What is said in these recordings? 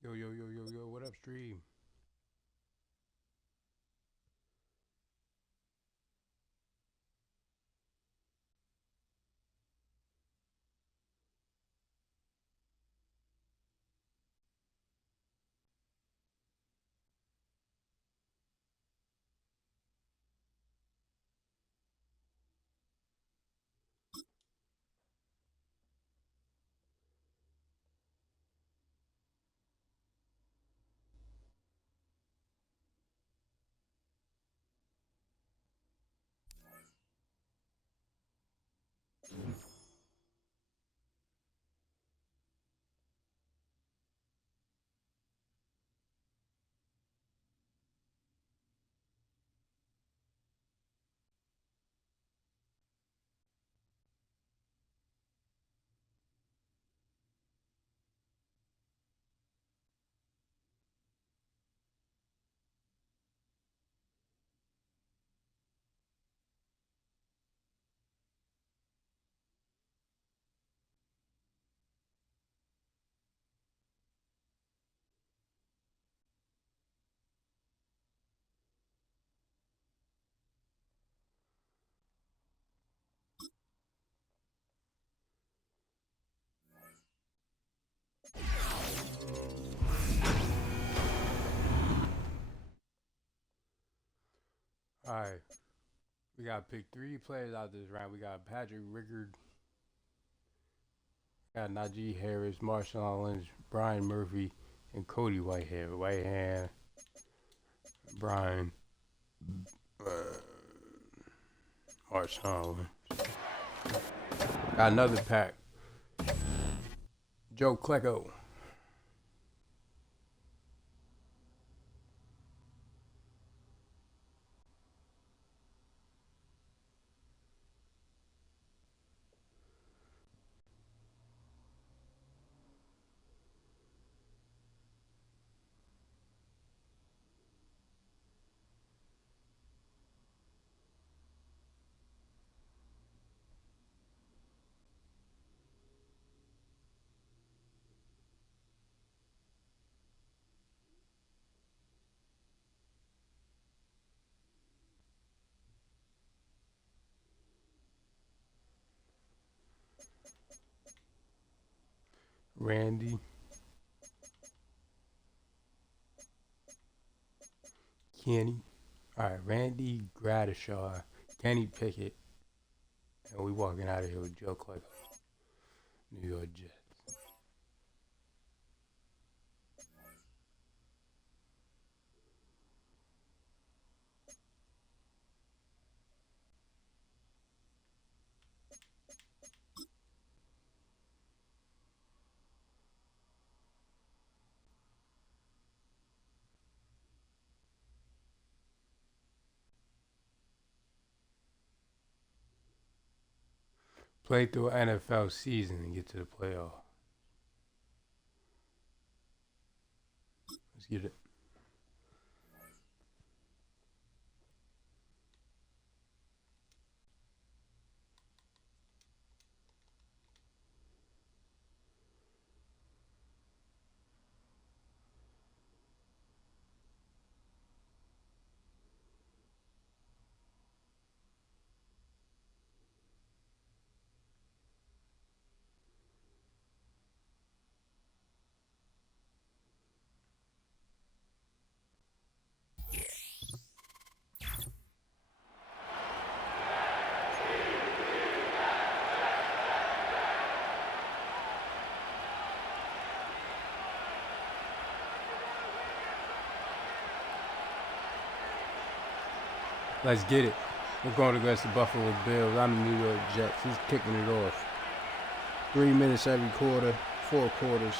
Yo, yo, yo, yo, yo, what up, stream? All right, we got to pick three players out this round. We got Patrick Rickard, got Najee Harris, Marshawn Lynch, Brian Murphy, and Cody Whitehead. Whitehead, Brian, uh, Marshawn Lynch. Got another pack. Joe Klecko. Randy, Kenny. All right, Randy Gradishaw, Kenny Pickett, and we walking out of here with Joe Klecko, New York Jets. Play through an NFL season and get to the playoff. Let's get it. Let's get it. We're going against the Buffalo Bills. I'm the New York Jets. He's kicking it off. 3 minutes every quarter, 4 quarters.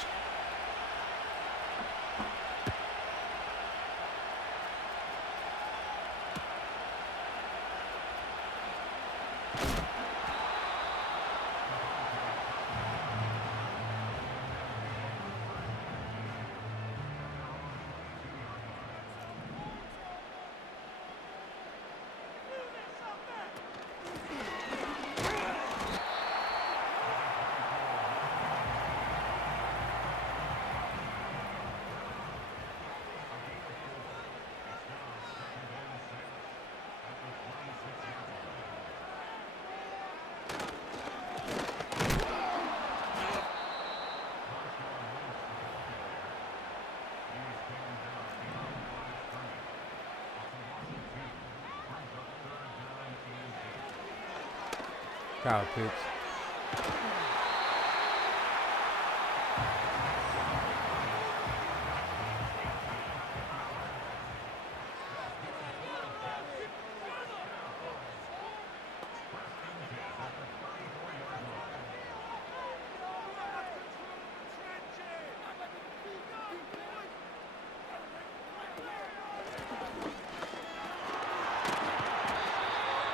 Kyle Pitts.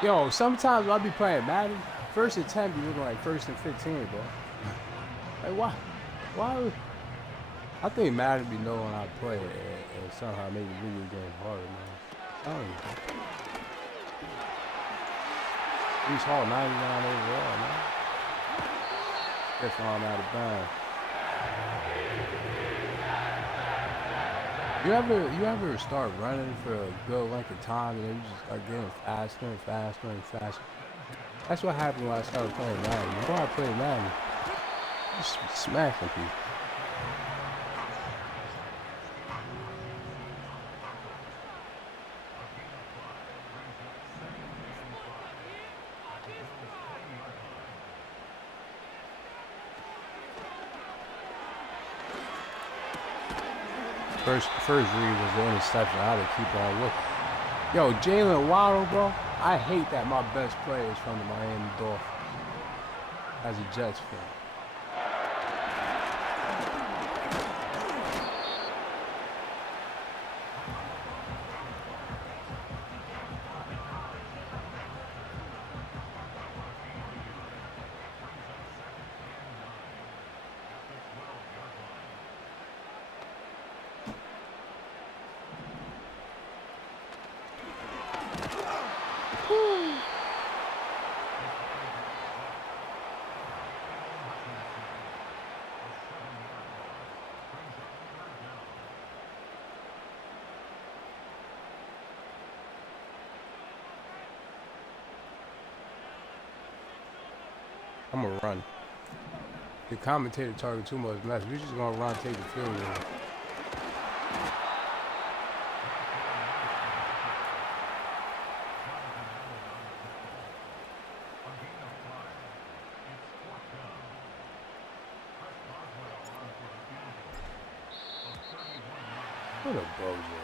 Yo, sometimes I'll be playing Madden. First attempt, you look like 1st and 15, bro. Like, why? Why? I think Madden be knowing how to play it and somehow make the video game harder, man. He's Hall 99 overall, man. That's why I'm out of bounds. You ever start running for a good length of time and then you just start getting faster and faster and faster? That's what happened when I started playing Madden. Before I played Madden, I just smacking people. First read was the interception. I had to keep on looking. Yo, Jalen Waddle, bro. I hate that my best player is from the Miami Dolphins. As a Jets fan. I'm gonna run. The commentator talking too much mess. We're just gonna run, take the field goal. What a bozo.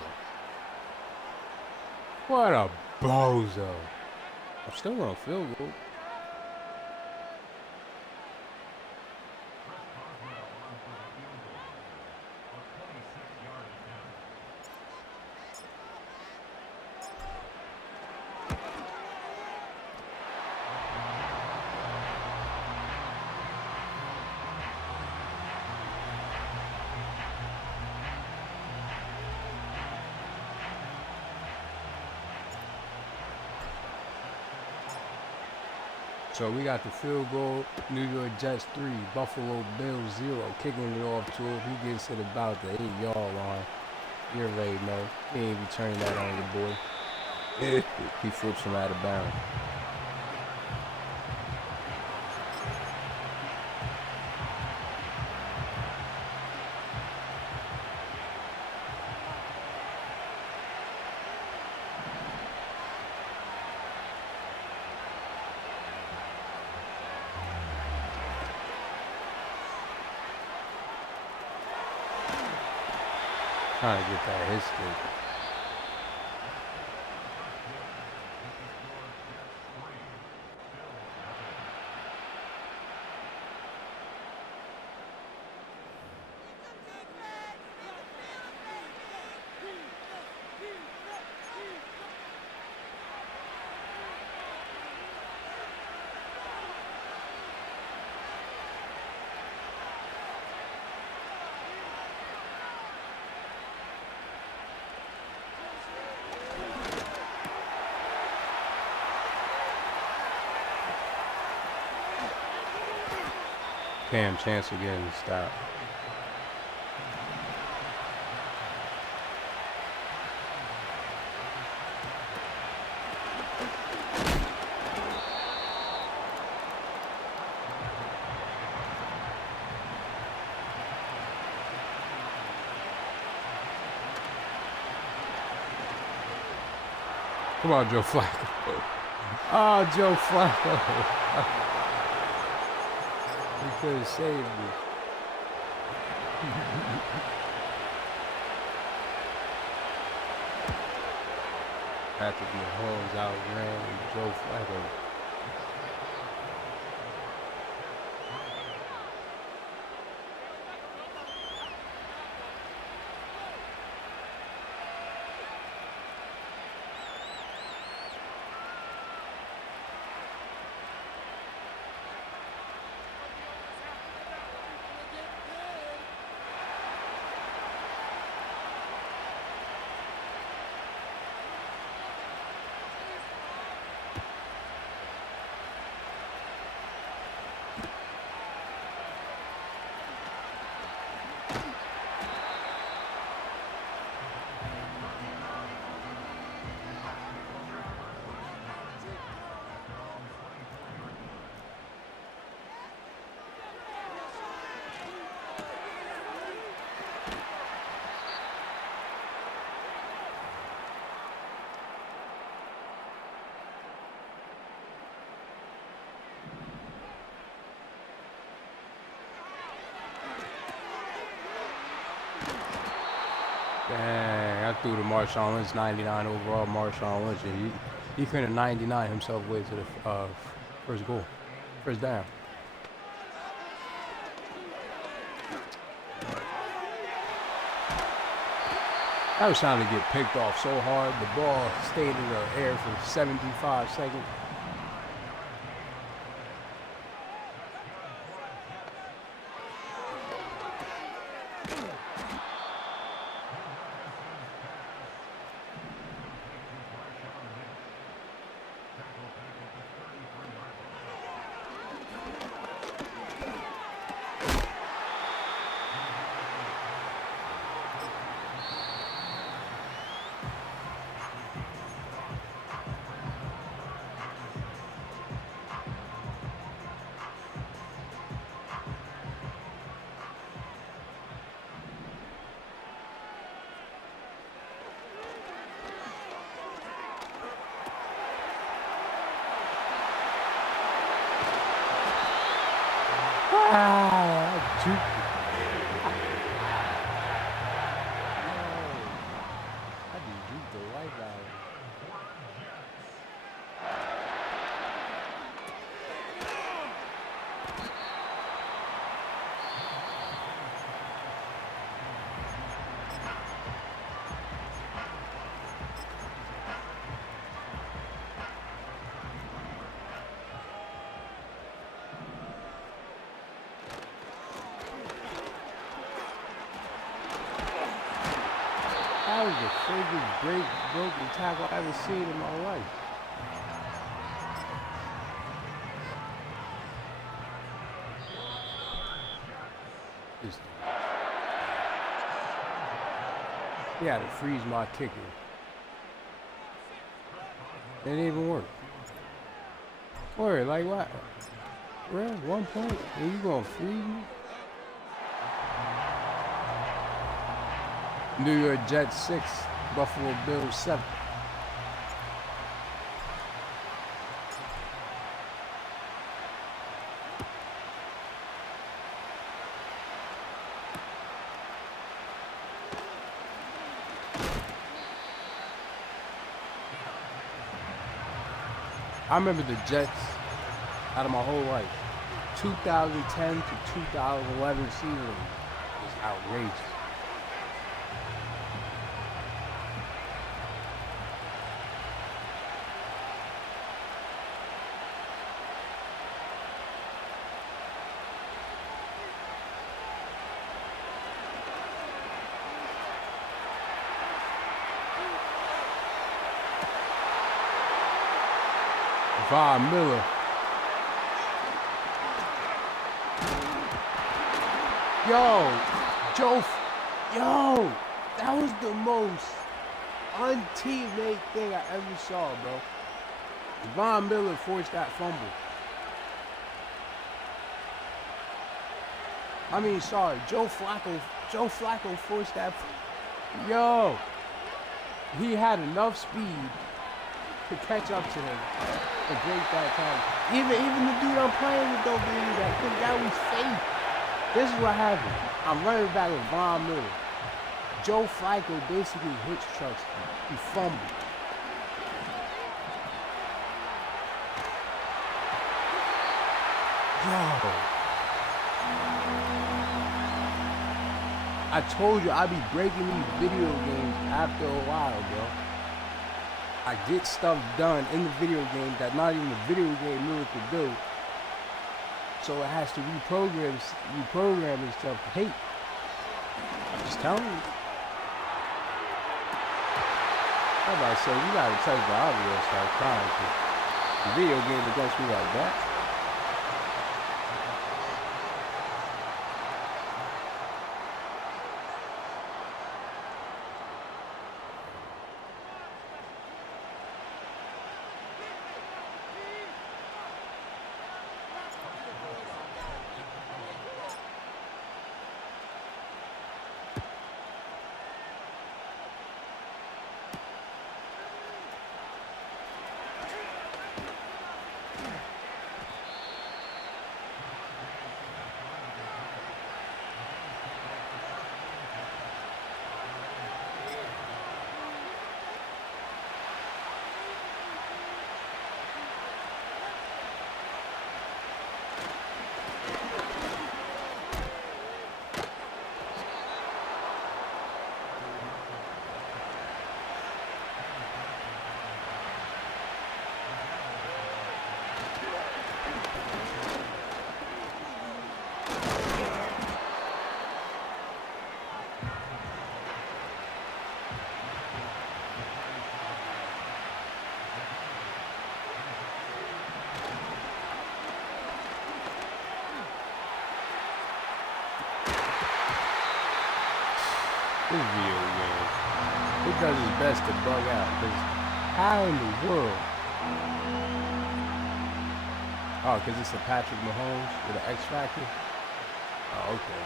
What a bozo. I'm still gonna field goal. So we got the field goal, New York Jets 3, Buffalo Bills 0, kicking it off to him. He gets it about the 8-yard line. You already know. He ain't be turning that on your boy. He flips him out of bounds. Trying to get that history. Cam Chancellor getting the stop. Come on, Joe Flacco. Oh, Joe Flacco. He could have saved me. Patrick Mahomes outran Joe Flacco. Dang, I threw to Marshawn Lynch 99 overall. Marshawn Lynch, and he couldn't 99 himself way to the first goal, first down. I was trying to get picked off so hard. The ball stayed in the air for 75 seconds. That was the biggest broken tackle I ever seen in my life. He had to freeze my kicker. It didn't even work. Word, like what? Real 1 point? And you gonna freeze me? New York Jets 6, Buffalo Bills 7. I remember the Jets out of my whole life. 2010 to 2011 season was outrageous. Von Miller. Yo, that was the most un-teammate thing I ever saw, bro. Von Miller forced that fumble. I mean, sorry, Joe Flacco forced that. Yo, he had enough speed to catch up to him and break that time. Even the dude I'm playing with don't believe that. Because that was fake. This is what happened. I'm running back with Von Miller. Joe Flacco basically hitch trucks him. He fumbled. Yo. I told you I'd be breaking these video games after a while, bro. I get stuff done in the video game that not even the video game knew what to do. So it has to reprogram itself to hate. I'm just telling you. I'm about to say, you gotta touch the audio and start crying. The video game against me like that. This video game, it does its best to bug out, because how in the world? Oh, because it's a Patrick Mahomes with an X Factor? Oh, okay.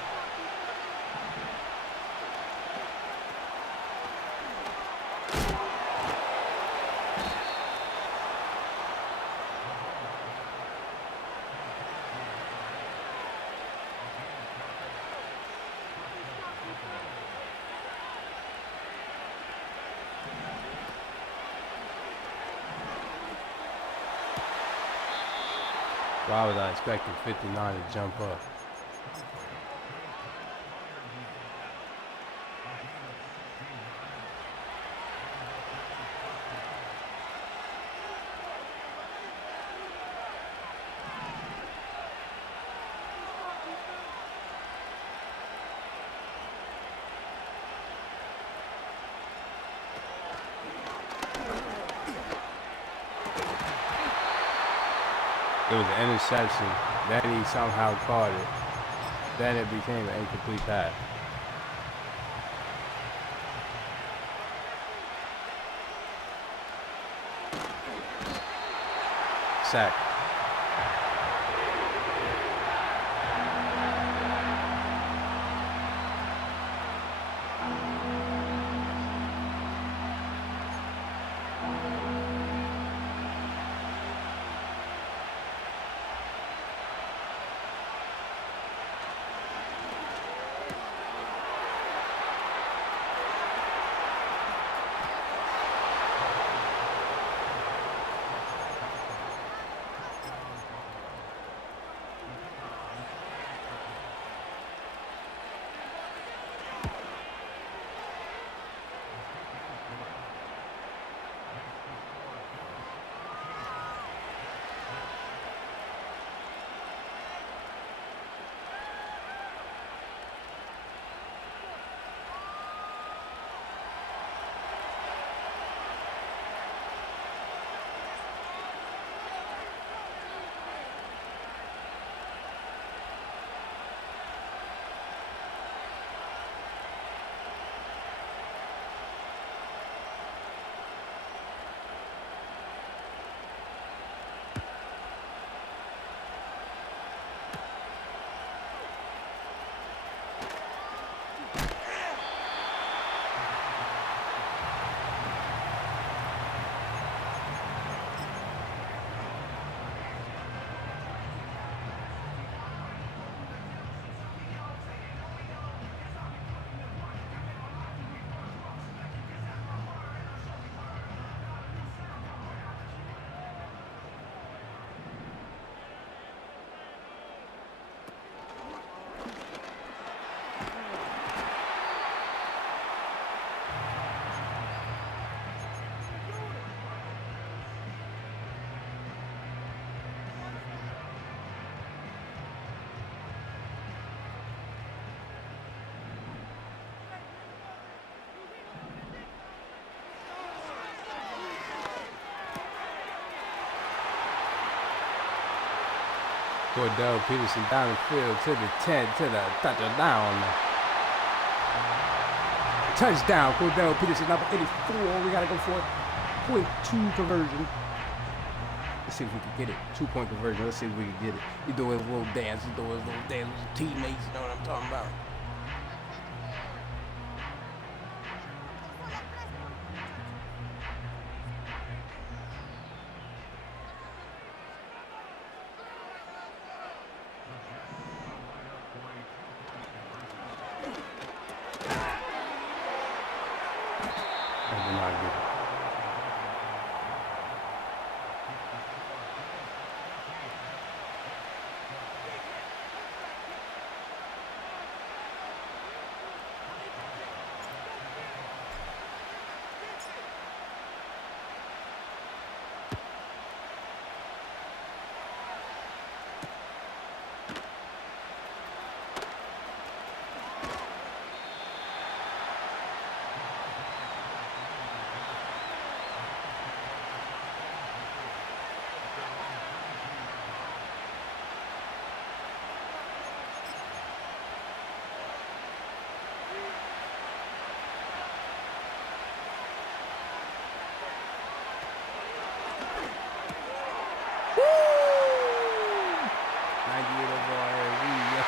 Why was I expecting 59 to jump up? It was an interception. Then he somehow caught it. Then it became an incomplete pass. Sack. Cordell Peterson down the field to the 10, to the touchdown. Touchdown, Cordell Peterson, number 84. We got to go for it. 0.2 conversion. Let's see if we can get it. 2-point conversion. Let's see if we can get it. He doing his little dance. He doing his little dance with his teammates. You know what I'm talking about? I did not get it.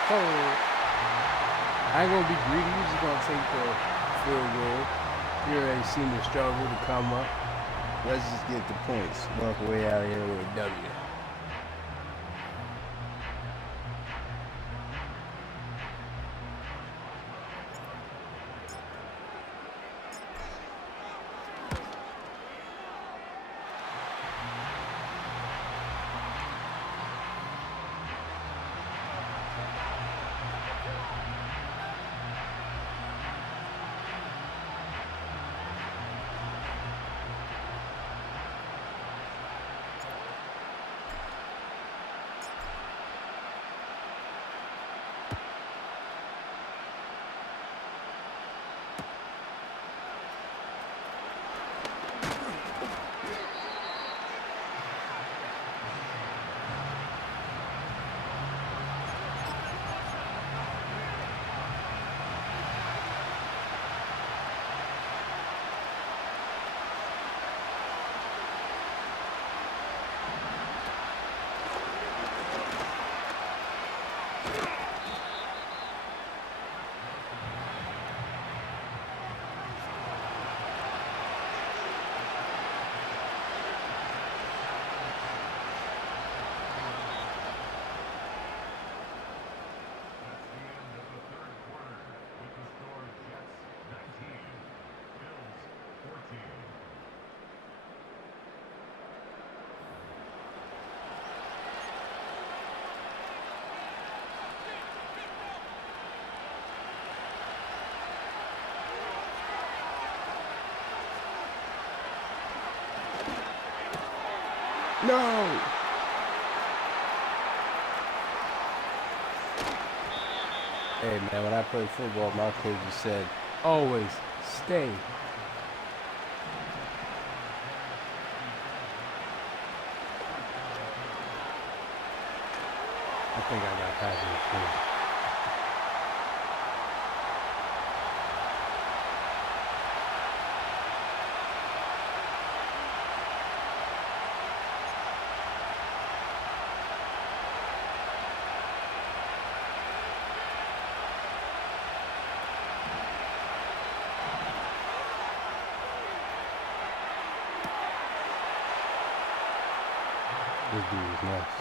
I ain't gonna be greedy. We're just gonna take the field goal. You already seen the struggle to come up. Let's just get the points. Walk away out of here with a W. No! Hey man, when I played football, my coach just said, always stay. I think I got past it. This dude is nuts.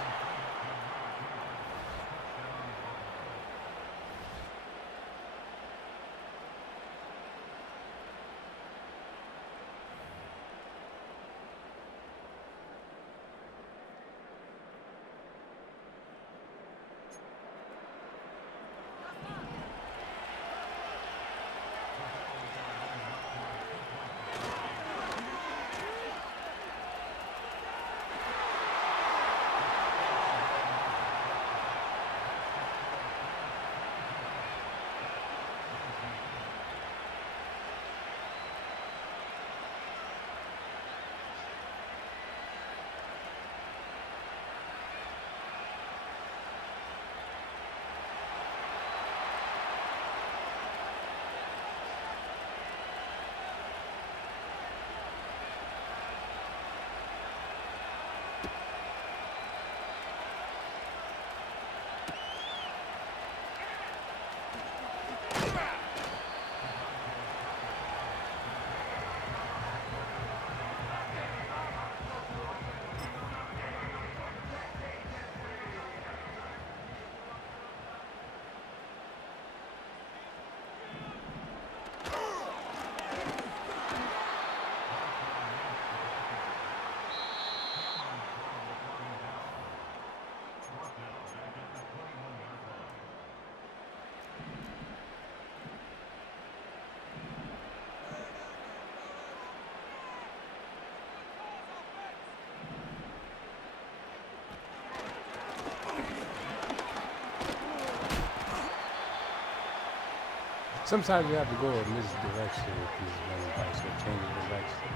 Sometimes you have to go a misdirection with these running backs or change the direction.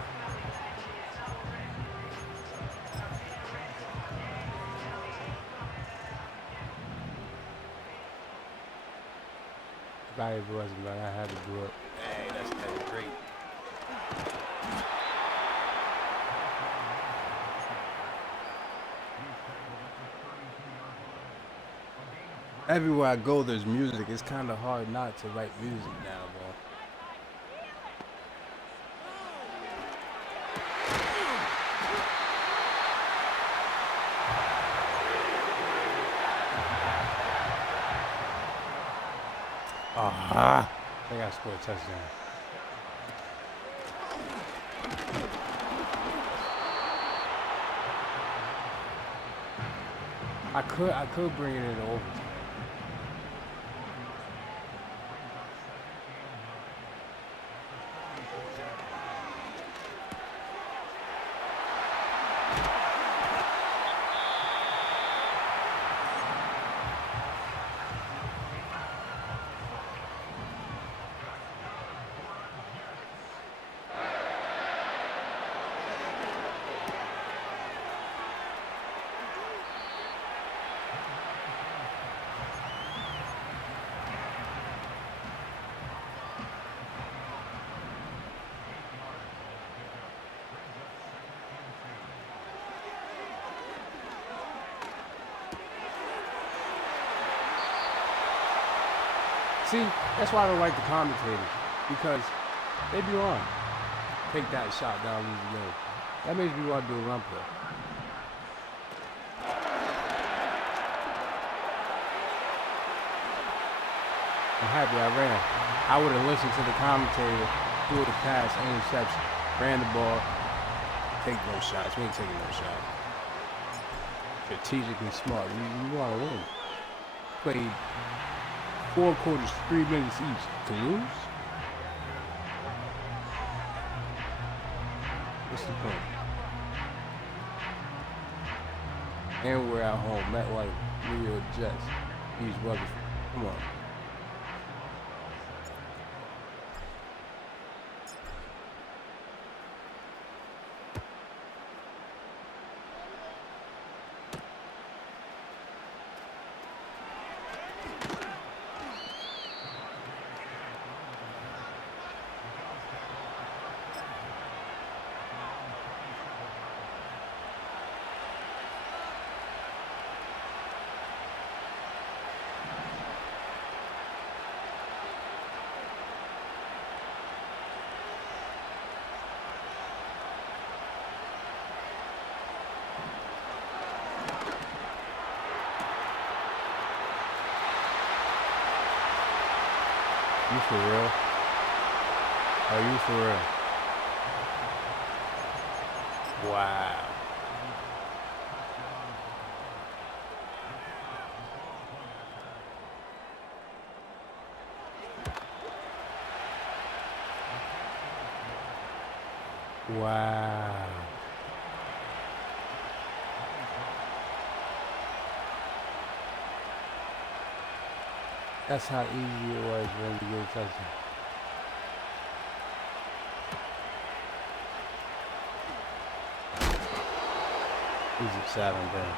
Probably wasn't, but I had to do it. Hey, that's great. Everywhere I go, there's music. It's kind of hard not to write music now, bro. I think I scored a touchdown. I could bring it into overtime. See, that's why I don't like the commentators, because they be wrong. Take that shot down, lose the game. That makes me want to do a run play. I'm happy I ran. I would have listened to the commentator, threw the pass, interception, ran the ball, take no shots. We ain't taking no shots. Strategic and smart. We want to win. Played 4 quarters, 3 minutes each to lose? What's the point? And we're at home, MetLife, New York Jets. These rubbish. Come on. You for real? Are you for real? Wow. Wow. That's how easy it was when you get a touchdown. He's upset on that.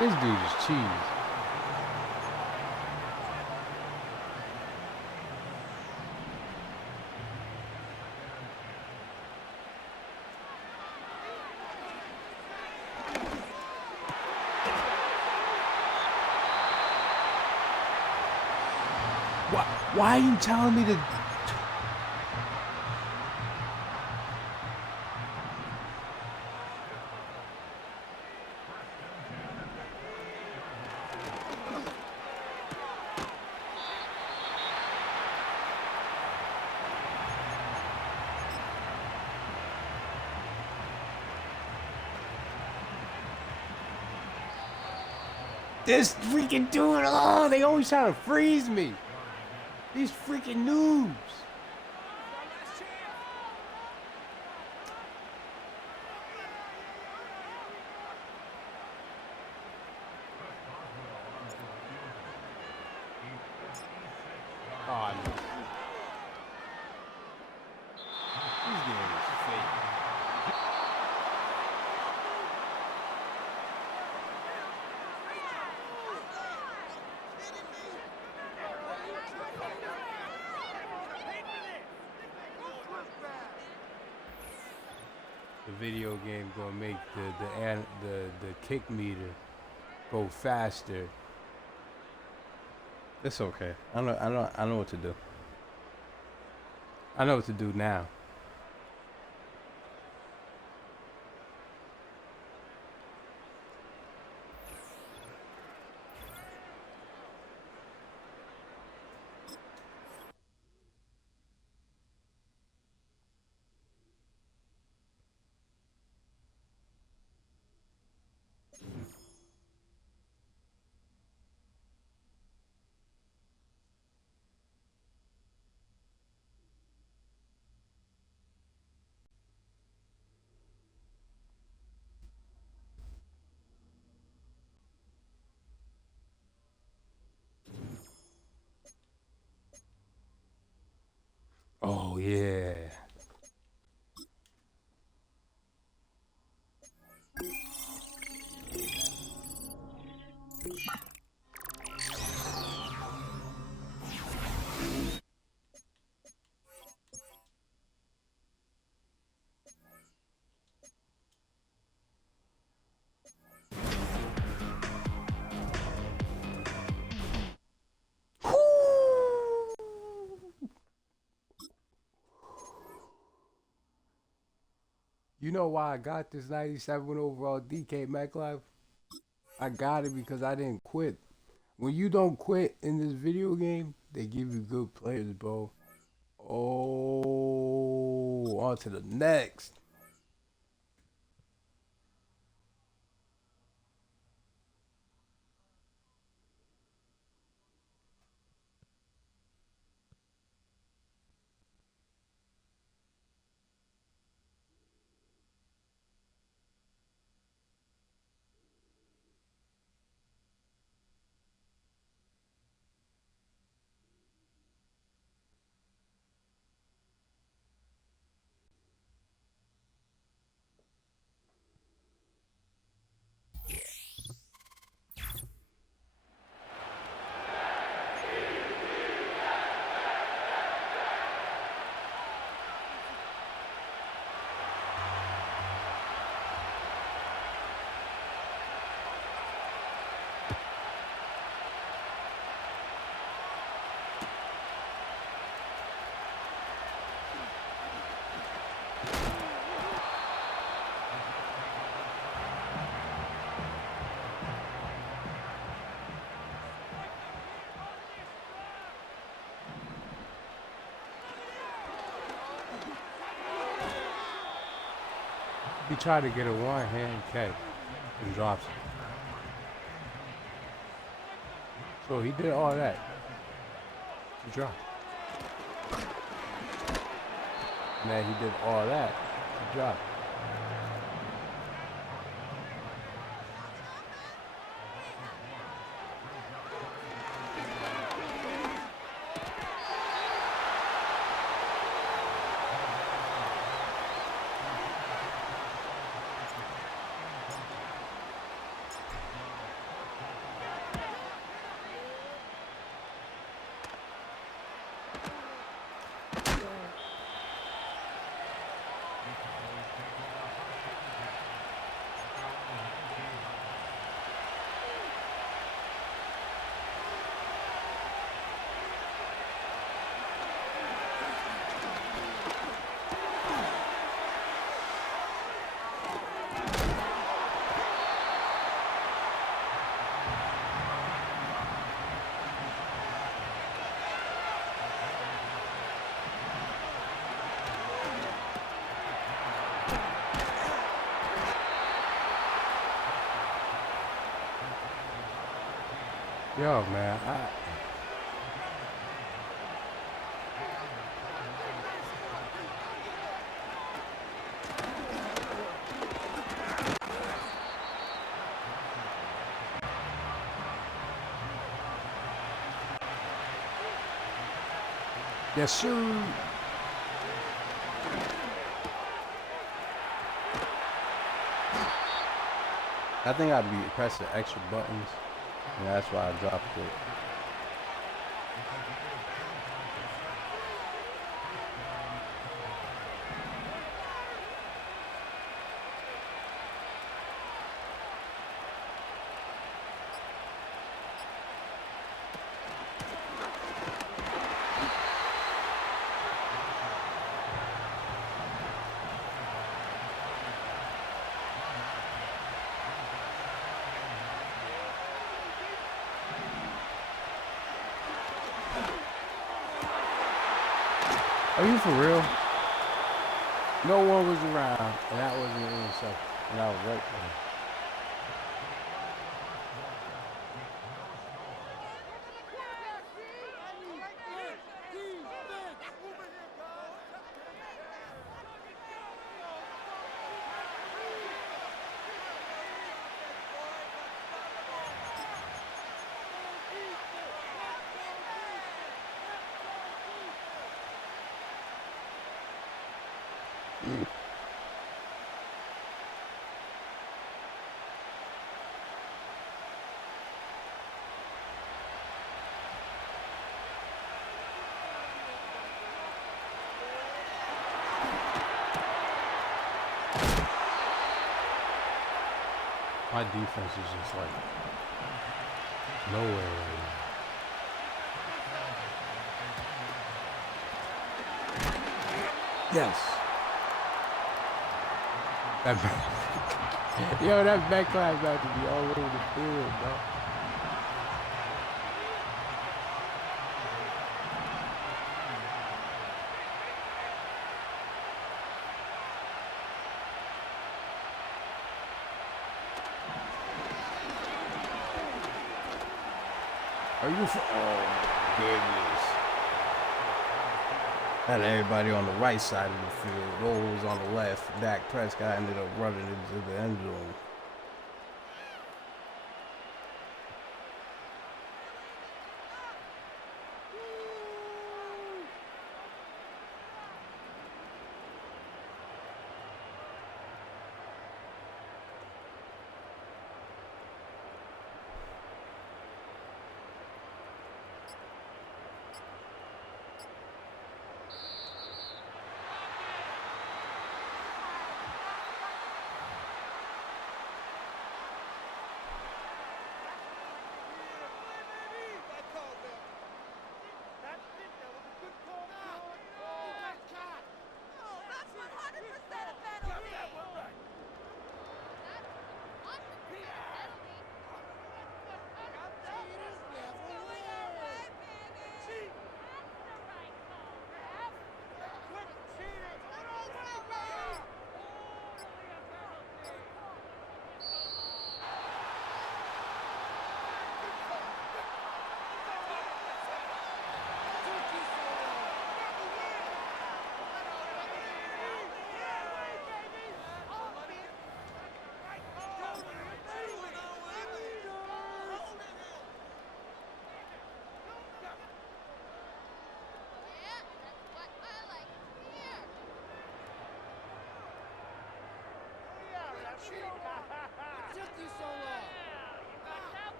This dude is cheese. Why are you telling me to... This freaking dude, oh, they always trying to freeze me. These freaking noobs. Oh, I know. These games is fake. The video game gonna make the kick meter go faster. It's okay. I know what to do. I know what to do now. Oh yeah. You know why I got this 97 overall DK Metcalf? I got it because I didn't quit. When you don't quit in this video game, they give you good players, bro. Oh, on to the next. He tried to get a one-hand catch and drops it. So he did all that to drop it. And then he did all that to drop it. Yo, man, yes, sir. I think I'd be pressing extra buttons, and that's why I dropped it. Are you for real? No one was around, and that wasn't an interception, and I was right there. My defense is just like nowhere right now. Yes. Yo, that backlash about to be all over the field, bro. Are you for? Oh my goodness! Had everybody on the right side of the field. Those was on the left. Dak Prescott ended up running into the end zone.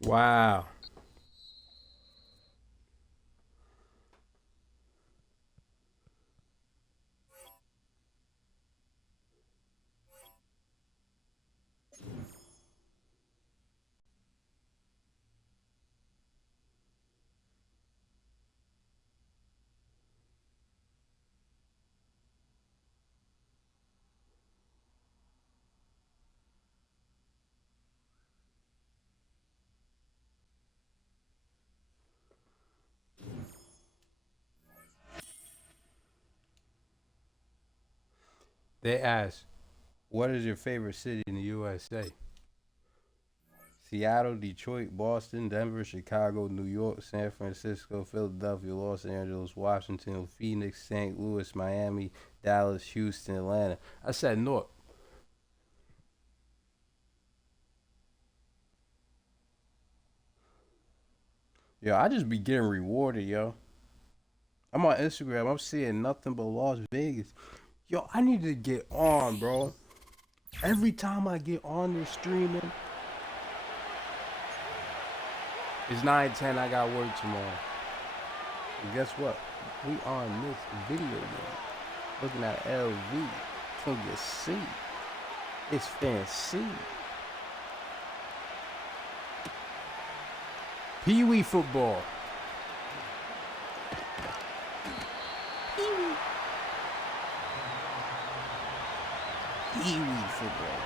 Wow. They ask, what is your favorite city in the USA? Seattle, Detroit, Boston, Denver, Chicago, New York, San Francisco, Philadelphia, Los Angeles, Washington, Phoenix, St. Louis, Miami, Dallas, Houston, Atlanta. I said North. Yo, I just be getting rewarded, yo. I'm on Instagram. I'm seeing nothing but Las Vegas. Yo, I need to get on, bro. Every time I get on there streaming, it's 9:10. I got work tomorrow. And guess what? We on this video game. Looking at LV. Can you see? It's fancy. Pee Wee football. Pee Wee. Pee Wee football.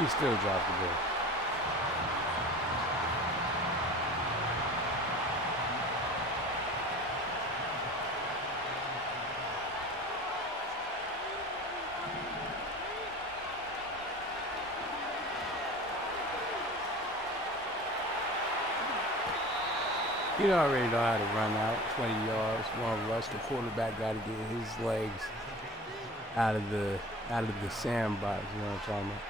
He still dropped the ball. You already know how to run out 20 yards, one rush. The quarterback got to get his legs out of the sandbox. You know what I'm talking about?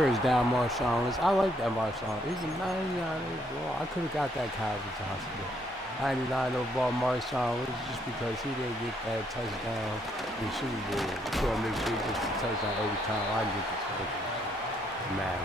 First down, Marshawn Lynch. I like that Marshawn. He's a 99 overall. I could have got that Calvin Johnson. 99 overall Marshawn Lynch just because he didn't get that touchdown in the Super Bowl. So I make sure he gets the touchdown every time I get this touchdown. Man.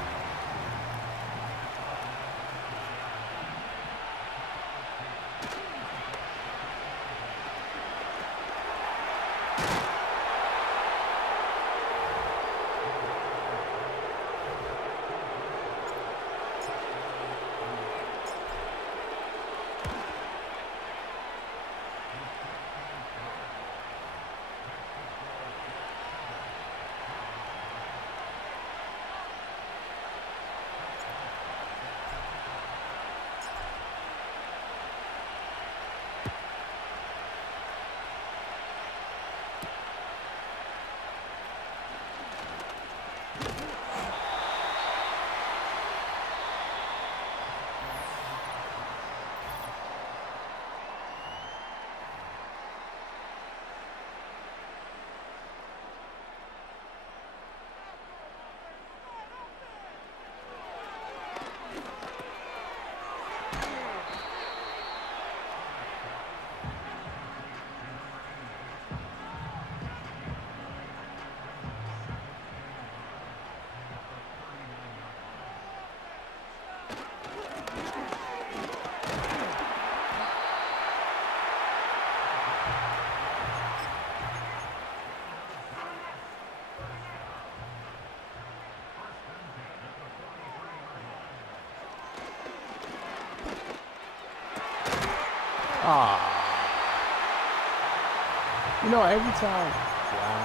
Ah, you know, every time. Wow.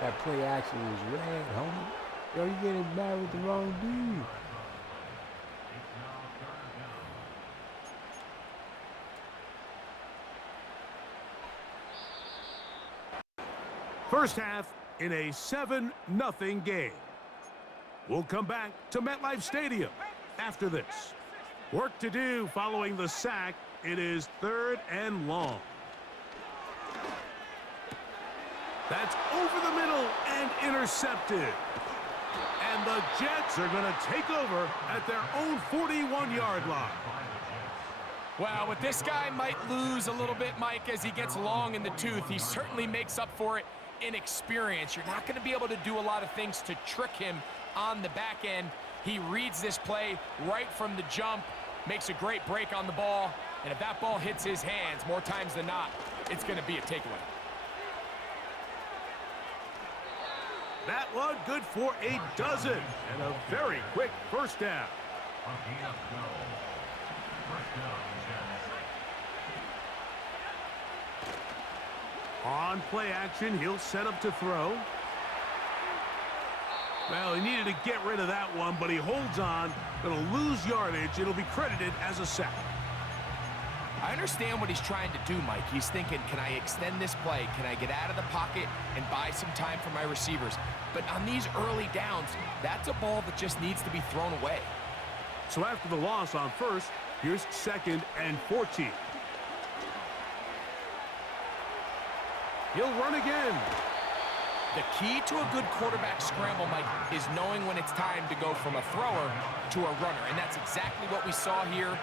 That play action was red, homie. Yo, you getting mad with the wrong dude. First half in a 7-0 game. We'll come back to MetLife Stadium after this. Work to do following the sack. It is 3rd and long. That's over the middle and intercepted. And the Jets are going to take over at their own 41-yard line. Well, with this guy might lose a little bit, Mike, as he gets long in the tooth. He certainly makes up for it in experience. You're not going to be able to do a lot of things to trick him on the back end. He reads this play right from the jump, makes a great break on the ball, and if that ball hits his hands more times than not, it's going to be a takeaway. That one good for a dozen and a very quick first down. On play action, he'll set up to throw. Well, he needed to get rid of that one, but he holds on. Going to lose yardage. It'll be credited as a sack. I understand what he's trying to do, Mike. He's thinking, can I extend this play? Can I get out of the pocket and buy some time for my receivers? But on these early downs, that's a ball that just needs to be thrown away. So after the loss on first, here's 2nd and 14. He'll run again. The key to a good quarterback scramble, Mike, is knowing when it's time to go from a thrower to a runner. And that's exactly what we saw here.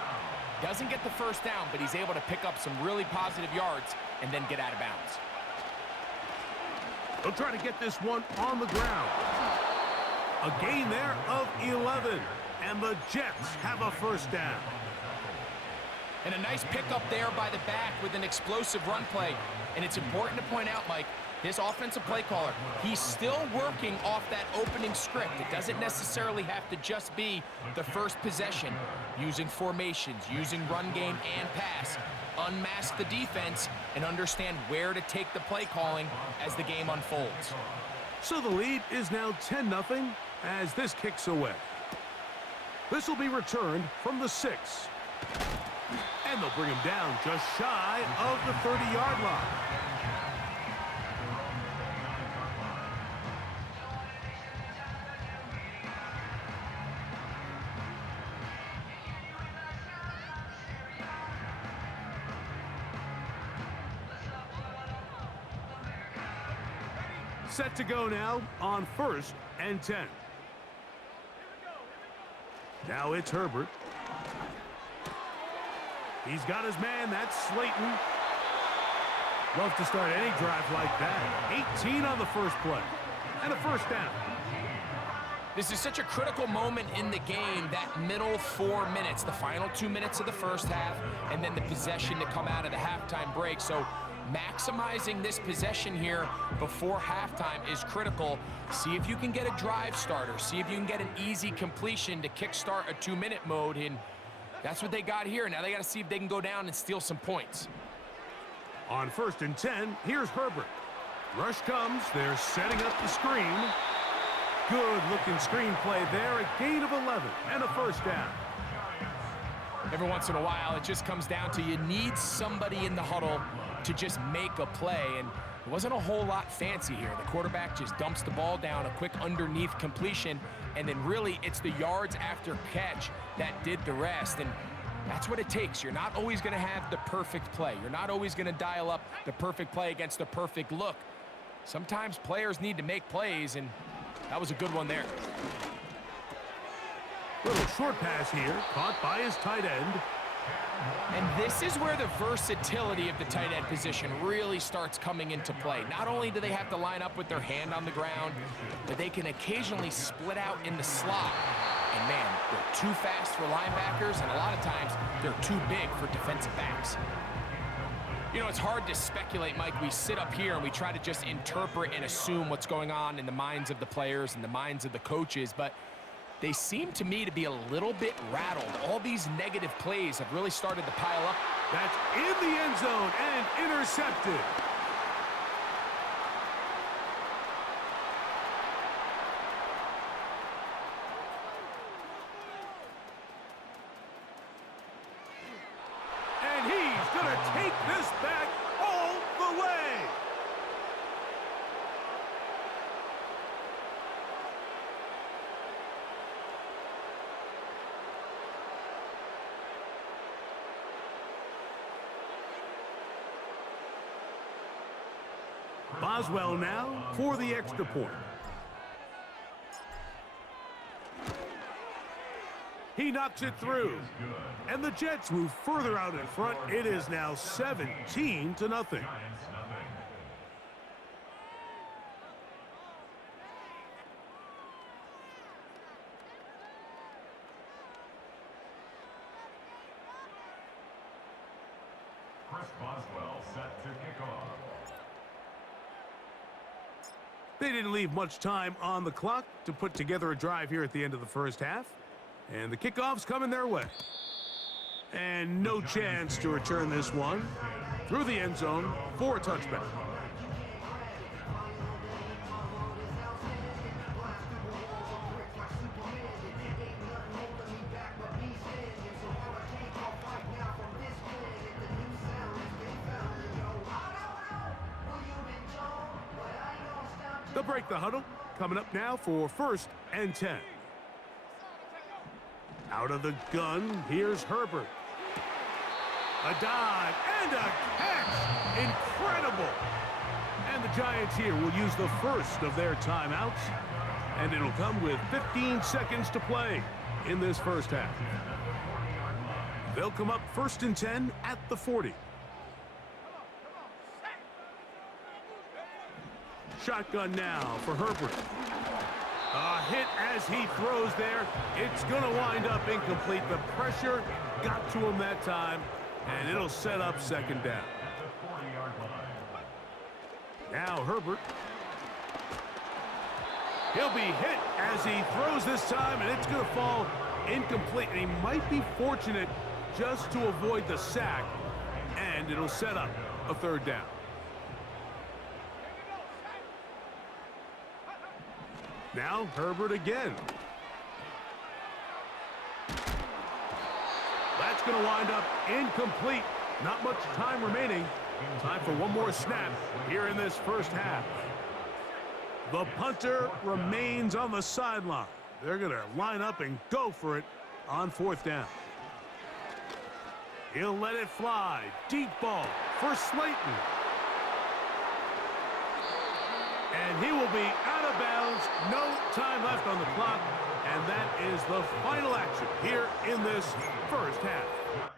Doesn't get the first down, but he's able to pick up some really positive yards and then get out of bounds. He'll try to get this one on the ground. A gain there of 11. And the Jets have a first down. And a nice pickup there by the back with an explosive run play. And it's important to point out, Mike, this offensive play caller, he's still working off that opening script. It doesn't necessarily have to just be the first possession. Using formations, using run game and pass. Unmask the defense and understand where to take the play calling as the game unfolds. So the lead is now 10-0, as this kicks away. This will be returned from the 6. And they'll bring him down just shy of the 30-yard line. Set to go now on 1st and 10. Now it's Herbert. He's got his man. That's Slayton. Love to start any drive like that. 18 on the first play. And a first down. This is such a critical moment in the game, that middle 4 minutes, the final 2 minutes of the first half, and then the possession to come out of the halftime break. So maximizing this possession here before halftime is critical. See if you can get a drive starter. See if you can get an easy completion to kickstart a 2-minute mode, and that's what they got here. Now they got to see if they can go down and steal some points. On 1st and 10, here's Herbert. Rush comes. They're setting up the screen. Good-looking screen play there. A gain of 11 and a first down. Every once in a while, it just comes down to you need somebody in the huddle to just make a play, and it wasn't a whole lot fancy here. The quarterback just dumps the ball down, a quick underneath completion, and then really it's the yards after catch that did the rest, and that's what it takes. You're not always going to have the perfect play. You're not always going to dial up the perfect play against the perfect look. Sometimes players need to make plays, and that was a good one there. Little short pass here, caught by his tight end. And this is where the versatility of the tight end position really starts coming into play. Not only do they have to line up with their hand on the ground, but they can occasionally split out in the slot. And man, they're too fast for linebackers, and a lot of times they're too big for defensive backs. You know, it's hard to speculate, Mike. We sit up here and we try to just interpret and assume what's going on in the minds of the players and the minds of the coaches, but they seem to me to be a little bit rattled. All these negative plays have really started to pile up. That's in the end zone and intercepted. And he's going to take this back all the way. Boswell now for the extra point. He knocks it through. And the Jets move further out in front. It is now 17-0. Boswell set to kick off. They didn't leave much time on the clock to put together a drive here at the end of the first half. And the kickoff's coming their way. And no chance to return this one through the end zone for a touchback. They'll break the huddle. Coming up now for 1st and 10. Out of the gun, here's Herbert. A dive and a catch. Incredible. And the Giants here will use the first of their timeouts. And it'll come with 15 seconds to play in this first half. They'll come up 1st and 10 at the 40. Shotgun now for Herbert. A hit as he throws there. It's going to wind up incomplete. The pressure got to him that time, and it'll set up 2nd down. Now Herbert. He'll be hit as he throws this time, and it's going to fall incomplete. And he might be fortunate just to avoid the sack, and it'll set up a 3rd down. Now Herbert again. That's going to wind up incomplete. Not much time remaining. Time for one more snap here in this first half. The punter remains on the sideline. They're going to line up and go for it on fourth down. He'll let it fly. Deep ball for Slayton. And he will be out of bounds. No time left on the clock. And that is the final action here in this first half.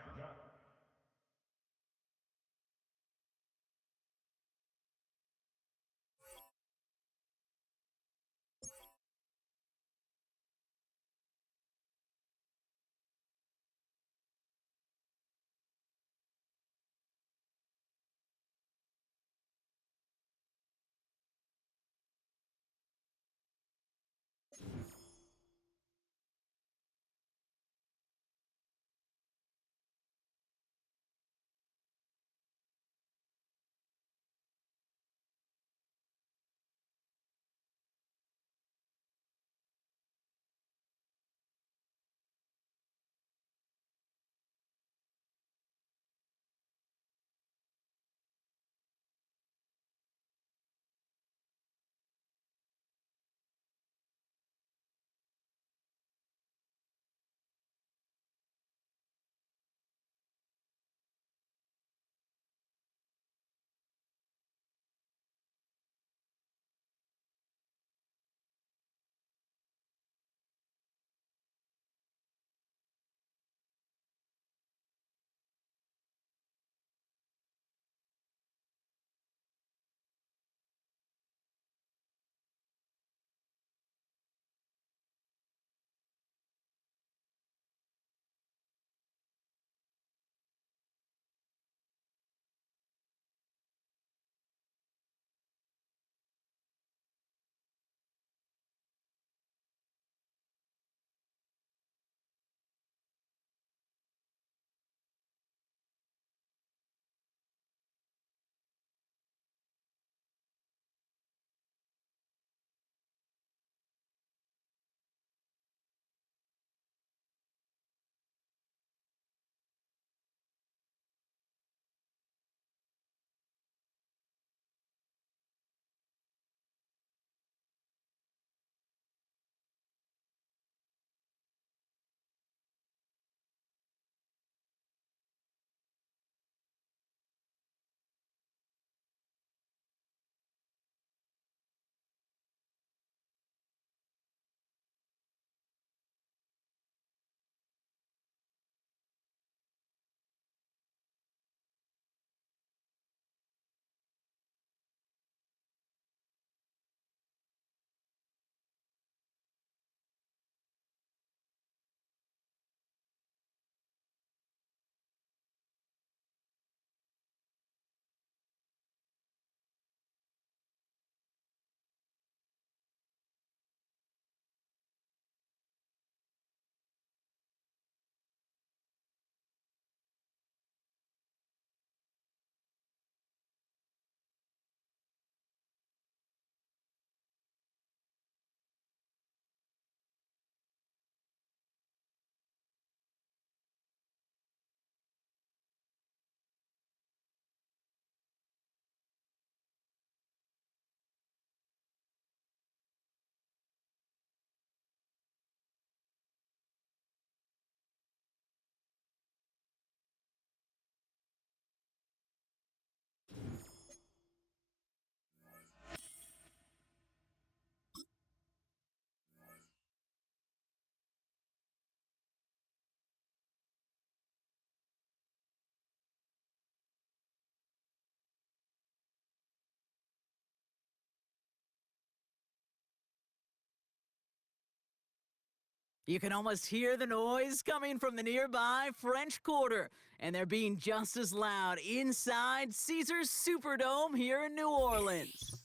You can almost hear the noise coming from the nearby French Quarter, and they're being just as loud inside Caesars Superdome here in New Orleans.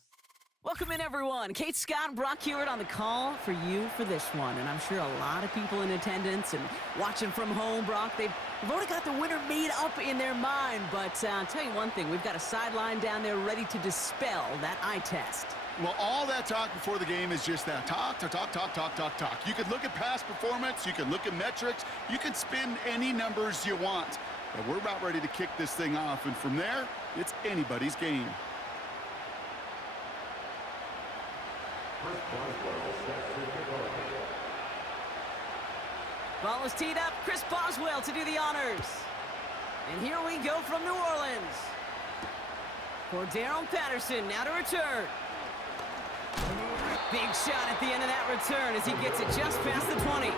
Welcome in, everyone. Kate Scott and Brock Hewitt on the call for you for this one. And I'm sure a lot of people in attendance and watching from home, Brock, they've already got the winner made up in their mind. But I'll tell you one thing, we've got a sideline down there ready to dispel that eye test. Well, all that talk before the game is just that. Talk. You could look at past performance. You can look at metrics. You can spin any numbers you want. But we're about ready to kick this thing off. And from there, it's anybody's game. Ball is teed up. Chris Boswell to do the honors. And here we go from New Orleans. For Darrell Patterson, now to return. Big shot at the end of that return as he gets it just past the 20.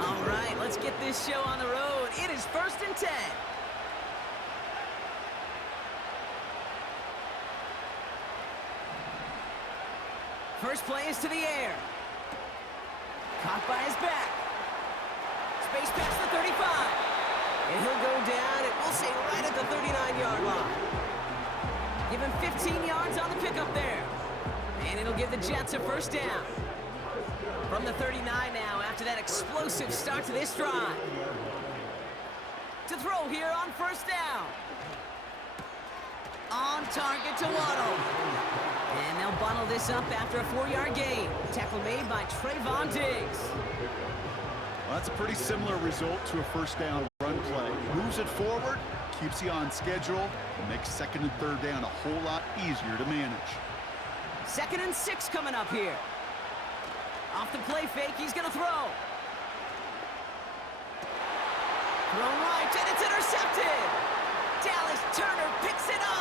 All right, let's get this show on the road. It is 1st and 10. First play is to the air. Caught by his back. Space past the 35. And he'll go down, and we'll say right at the 39-yard line. Give him 15 yards on the pickup there. And it'll give the Jets a first down. From the 39 now, after that explosive start to this drive. To throw here on first down. On target to Waddle. And they'll bundle this up after a 4-yard gain. Tackle made by Trayvon Diggs. Well, that's a pretty similar result to a first down run play. Moves it forward, keeps you on schedule, and makes 2nd and 3rd down a whole lot easier to manage. 2nd and 6 coming up here. Off the play fake, he's going to throw. Thrown right, and it's intercepted. Dallas Turner picks it off.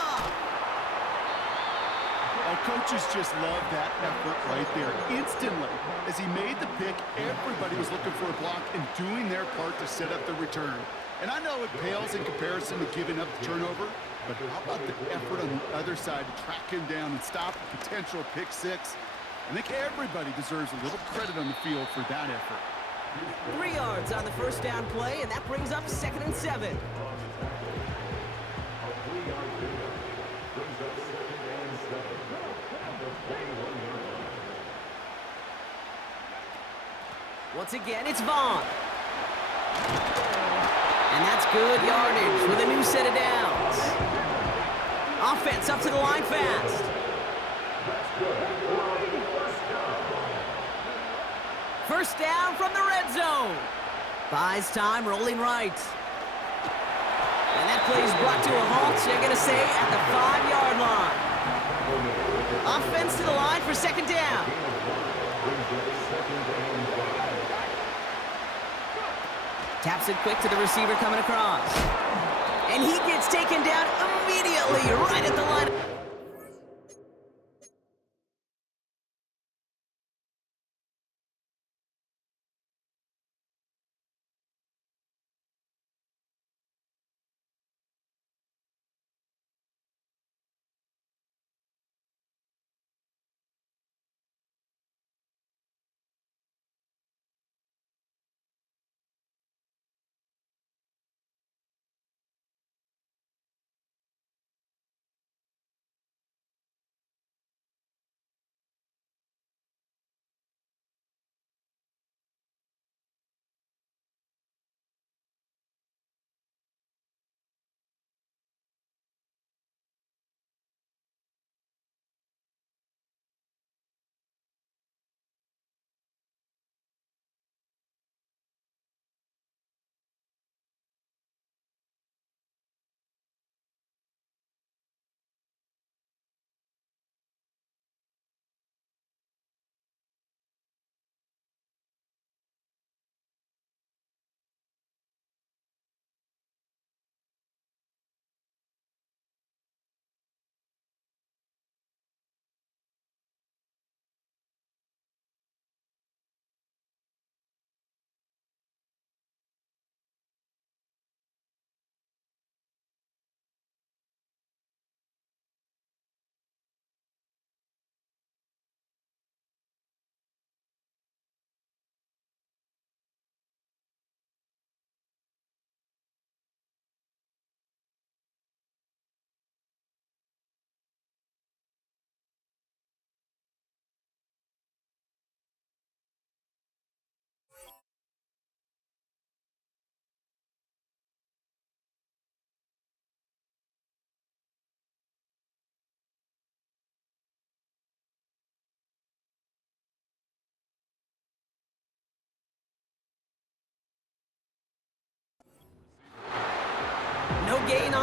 Our coaches just love that effort right there. Instantly, as he made the pick, everybody was looking for a block and doing their part to set up the return. And I know it pales in comparison to giving up the turnover, but how about the effort on the other side to track him down and stop a potential pick six? I think everybody deserves a little credit on the field for that effort. 3 yards on the first down play, and that brings up 2nd and 7. Once again, it's Vaughn. And that's good yardage with a new set of downs. Offense up to the line fast. First down from the red zone. Buys time, rolling right. And that play is brought to a halt, they're going to say, at the 5-yard line. Offense to the line for 2nd down. Taps it quick to the receiver coming across. And he gets taken down immediately right at the line.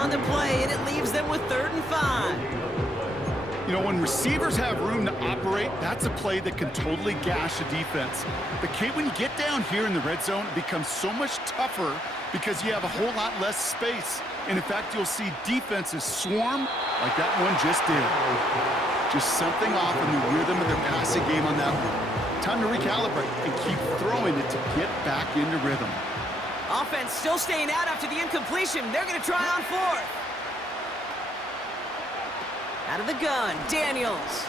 on the play, and it leaves them with 3rd and 5. You know, when receivers have room to operate, that's a play that can totally gash a defense. But Kate, when you get down here in the red zone, it becomes so much tougher because you have a whole lot less space. And in fact, you'll see defenses swarm like that one just did. Just something off in the rhythm of their passing game on that one. Time to recalibrate and keep throwing it to get back into rhythm. Offense still staying out after the incompletion. They're going to try on 4th. Out of the gun, Daniels.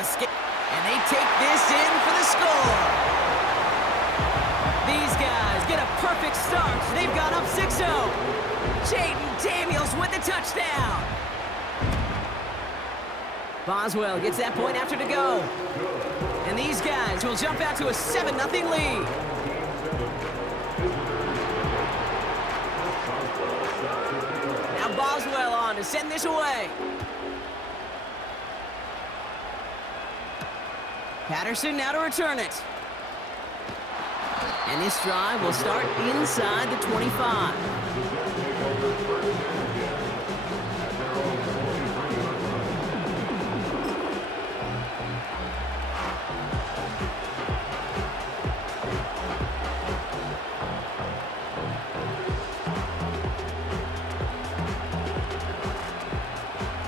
Escape. And they take this in for the score. These guys get a perfect start. They've gone up 6-0. Jaden Daniels with the touchdown. Boswell gets that point after to go. And these guys will jump out to a 7-0 lead. Now Boswell on to send this away. Patterson now to return it. And this drive will start inside the 25.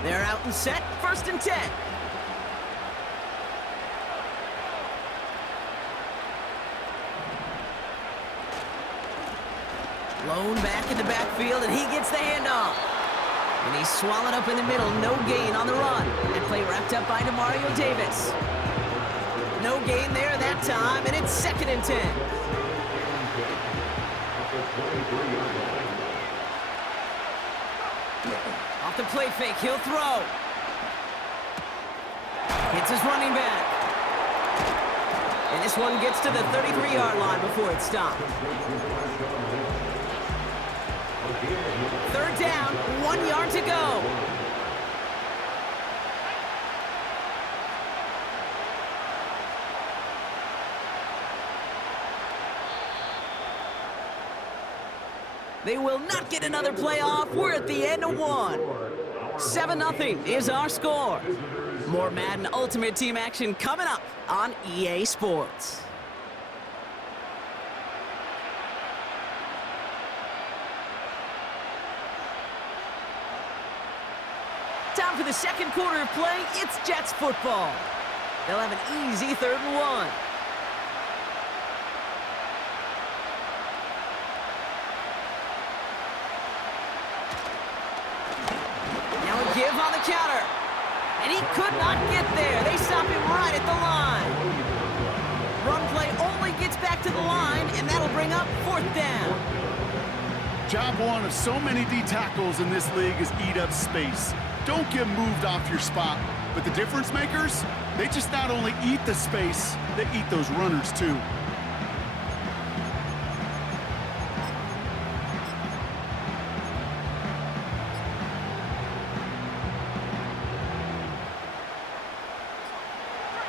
They're out and set, 1st and 10. Lone back in the backfield, and he gets the handoff. And he's swallowed up in the middle, no gain on the run. And play wrapped up by Demario Davis. No gain there that time, and it's 2nd and 10. Off the play fake, he'll throw. Hits his running back. And this one gets to the 33-yard line before it's stopped. 3rd down, 1 yard to go. They will not get another play off. We're at the end of 1. 7-0 is our score. More Madden Ultimate Team action coming up on EA Sports. Time for the 2nd quarter of play. It's Jets football. They'll have an easy 3rd and 1. Give on the counter. And he could not get there. They stop him right at the line. Run play only gets back to the line, and that'll bring up 4th down. Job one of so many D tackles in this league is eat up space. Don't get moved off your spot. But the difference makers, they just not only eat the space, they eat those runners too.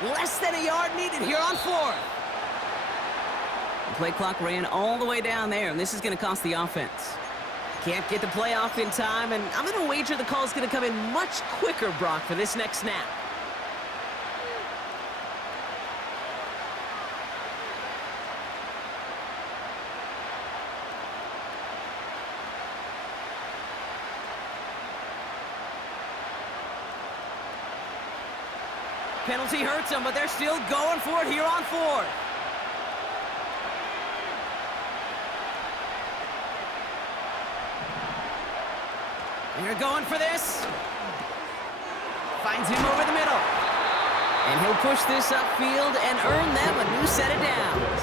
Less than a yard needed here on 4th. The play clock ran all the way down there, and this is going to cost the offense. Can't get the play off in time, and I'm going to wager the call is going to come in much quicker, Brock, for this next snap. Penalty hurts them, but they're still going for it here on 4th. They're going for this. Finds him over the middle. And he'll push this upfield and earn them a new set of downs.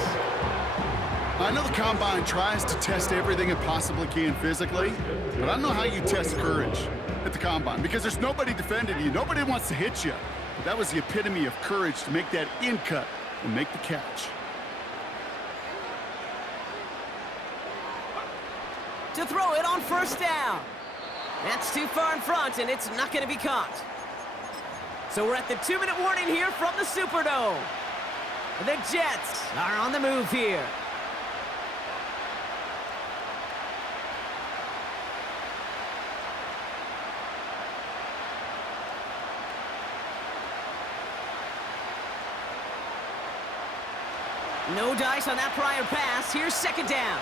I know the Combine tries to test everything it possibly can physically, but I don't know how you test courage at the Combine because there's nobody defending you. Nobody wants to hit you. But that was the epitome of courage to make that in cut and make the catch. To throw it on 1st down. That's too far in front, and it's not going to be caught. So we're at the 2-minute warning here from the Superdome. The Jets are on the move here. No dice on that prior pass. Here's second down.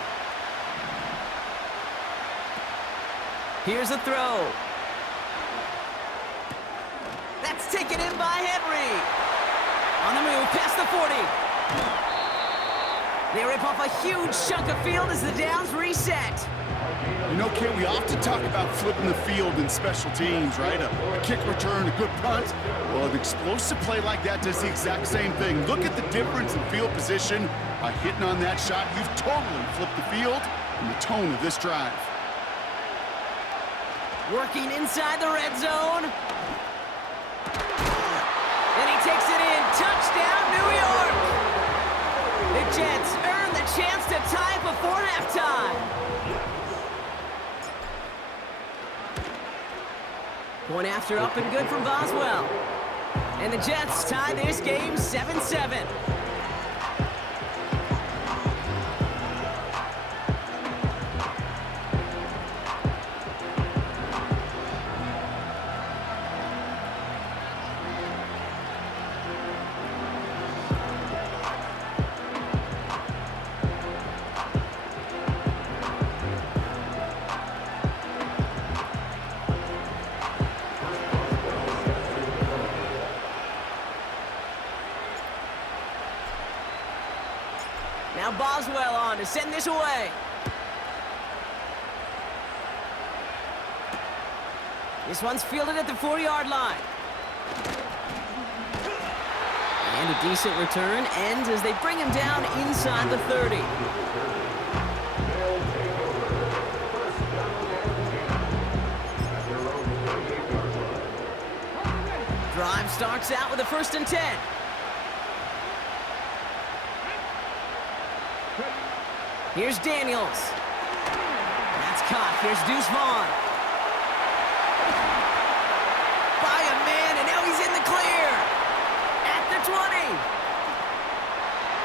Here's a throw. That's taken in by Henry. On the move, past the 40. They rip off a huge chunk of field as the downs reset. You know, Kit, we often talk about flipping the field in special teams, right? A kick return, a good punt. Well, an explosive play like that does the exact same thing. Look at the difference in field position. By hitting on that shot, you've totally flipped the field and the tone of this drive. Working inside the red zone. And he takes it in. Touchdown, New York! The Jets earn the chance to tie before halftime. Point after up and good from Boswell. And the Jets tie this game 7-7. Now Boswell on to send this away. This one's fielded at the 40-yard line. And a decent return ends as they bring him down inside the 30. Drive starts out with a 1st and 10. Here's Daniels. That's caught. Here's Deuce Vaughn. By a man, and now he's in the clear. At the 20.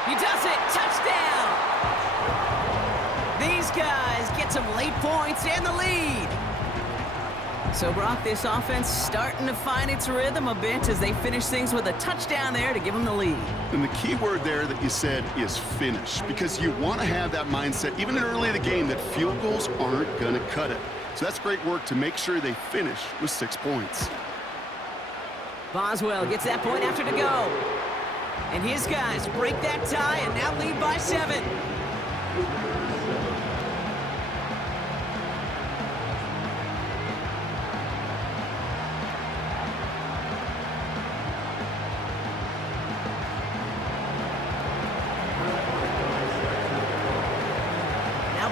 He does it. Touchdown. These guys get some late points and the lead. So, Brock, this offense starting to find its rhythm a bit as they finish things with a touchdown there to give them the lead. And the key word there that you said is finish, because you want to have that mindset, even early in the game, that field goals aren't going to cut it. So that's great work to make sure they finish with 6 points. Boswell gets that point after to go. And his guys break that tie and now lead by 7.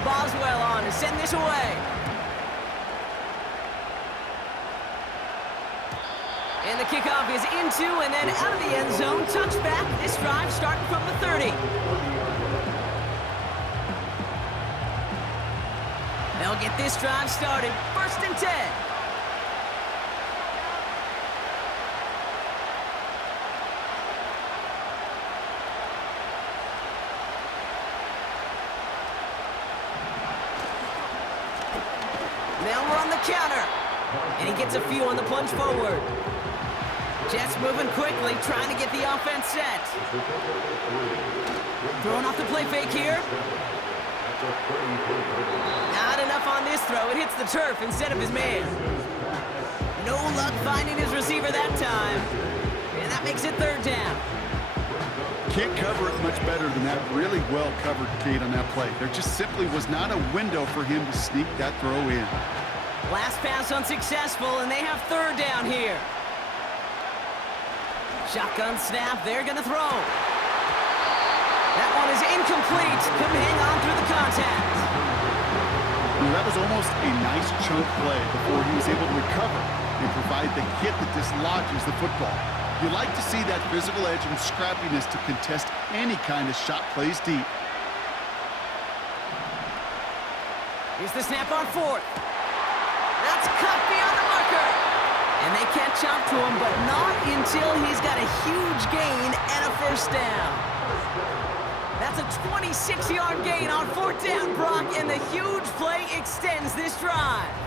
Boswell on to send this away. And the kickoff is into and then out of the end zone. Touchback. This drive starting from the 30. They'll get this drive started. 1st and 10. Now we're on the counter. And he gets a few on the plunge forward. Jets moving quickly, trying to get the offense set. Throwing off the play fake here. Not enough on this throw. It hits the turf instead of his man. No luck finding his receiver that time. And that makes it 3rd down. Can't cover it much better than that. Really well covered, Kate, on that play. There just simply was not a window for him to sneak that throw in. Last pass unsuccessful, and they have 3rd down here. Shotgun snap, they're going to throw. That one is incomplete. Couldn't hang on through the contact. That was almost a nice chunk play before he was able to recover and provide the hit that dislodges the football. You like to see that physical edge and scrappiness to contest any kind of shot plays deep. Here's the snap on 4th. That's cut beyond the marker. And they catch up to him, but not until he's got a huge gain and a 1st down. That's a 26-yard gain on 4th down, Brock, and the huge play extends this drive. –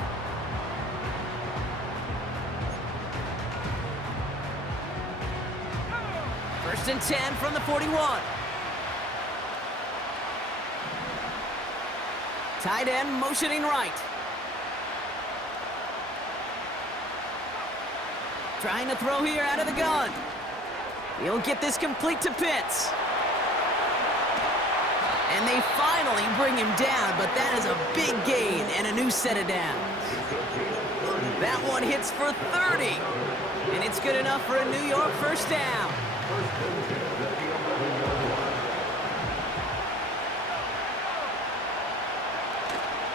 1st and 10 from the 41. Tight end motioning right. Trying to throw here out of the gun. He'll get this complete to Pitts. And they finally bring him down, but that is a big gain and a new set of downs. That one hits for 30, and it's good enough for a New York first down.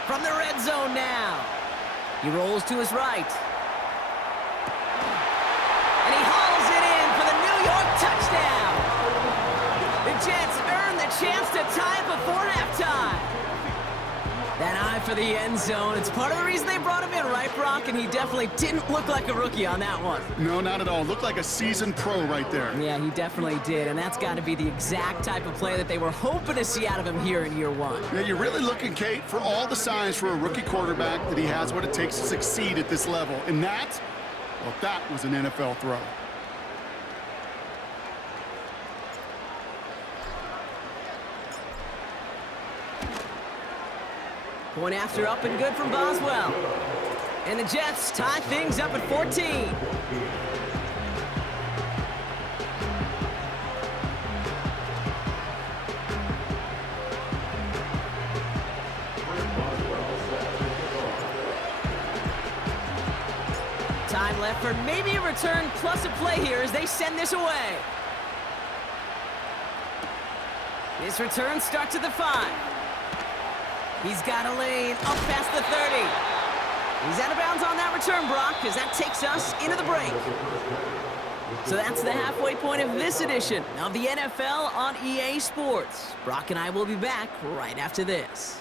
From the red zone now. He rolls to his right. And he hauls it in for the New York touchdown. The Jets earn the chance to tie it before halftime. That eye for the end zone. It's part of the reason they brought him in, right, Brock? And he definitely didn't look like a rookie on that one. No, not at all. Looked like a seasoned pro right there. Yeah, he definitely did. And that's got to be the exact type of play that they were hoping to see out of him here in year one. Yeah, you're really looking, Kate, for all the signs for a rookie quarterback that he has what it takes to succeed at this level. And that, well, that was an NFL throw. Point after up and good from Boswell. And the Jets tie things up at 14. Time left for maybe a return plus a play here as they send this away. This return starts at the 5. He's got a lane up past the 30. He's out of bounds on that return, Brock, because that takes us into the break. So that's the halfway point of this edition of the NFL on EA Sports. Brock and I will be back right after this.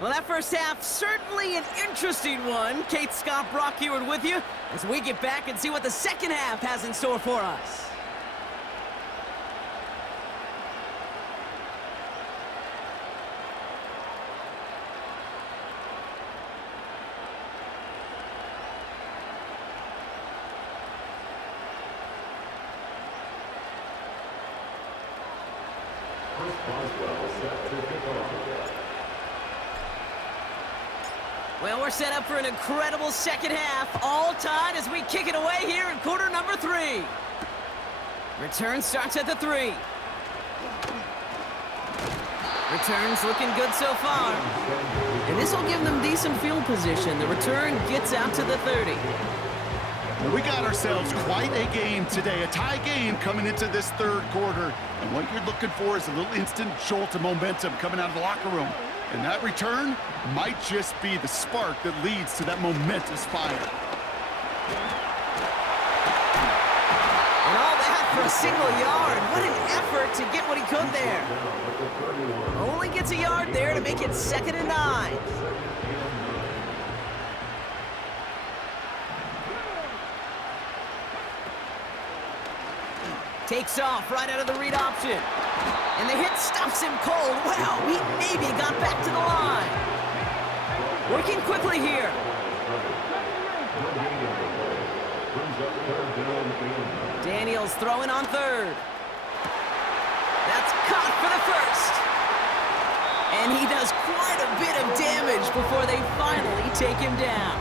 Well, that first half, certainly an interesting one. Kate, Scott, Brock here with you as we get back and see what the second half has in store for us. Well, we're set up for an incredible second half, all tied as we kick it away here in quarter number 3. Return starts at the 3. Returns looking good so far. And this will give them decent field position. The return gets out to the 30. We got ourselves quite a game today, a tie game coming into this third quarter. And what you're looking for is a little instant jolt of momentum coming out of the locker room. And that return might just be the spark that leads to that momentous fire. And all that for a single yard. What an effort to get what he could there. Only gets a yard there to make it 2nd and 9. Takes off right out of the read option. And the hit stops him cold. Wow, he maybe got back to the line. Working quickly here. Daniels throwing on 3rd. That's caught for the 1st. And he does quite a bit of damage before they finally take him down.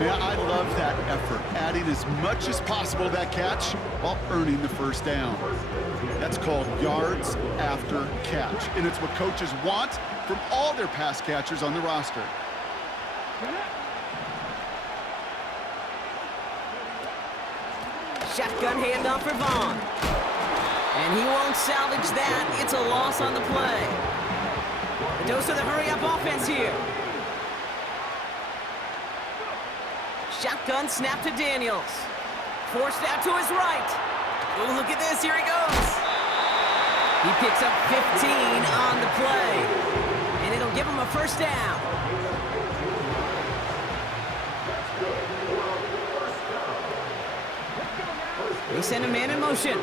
Yeah, I love that effort, adding as much as possible to that catch while earning the first down. That's called yards after catch, and it's what coaches want from all their pass catchers on the roster. Shotgun handoff for Vaughn. And he won't salvage that. It's a loss on the play. A dose of the hurry-up offense here. Shotgun snap to Daniels. Forced out to his right. Ooh, look at this. Here he goes. He picks up 15 on the play. And it'll give him a first down. They send a man in motion.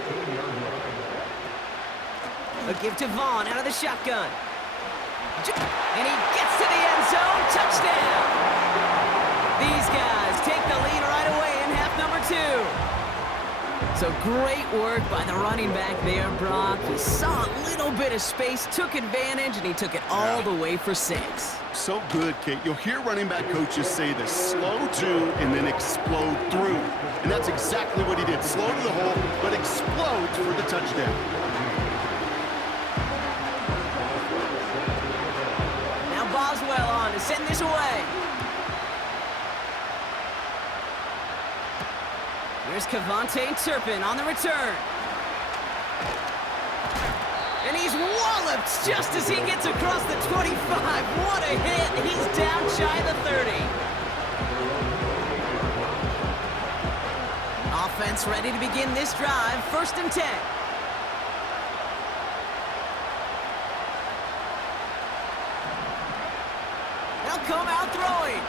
A give to Vaughn out of the shotgun. And he gets to the end zone. Touchdown. These guys take the lead right away in half number 2. So great work by the running back there, Brock. He saw a little bit of space, took advantage, and he took it all the way for 6. So good, Kate. You'll hear running back coaches say this: slow to and then explode through. And that's exactly what he did. Slow to the hole, but explodes for the touchdown. Now Boswell on to send this away. Here's Kevontae Turpin on the return. And he's walloped just as he gets across the 25. What a hit. He's down shy of the 30. Offense ready to begin this drive. 1st and 10. They'll come out throwing.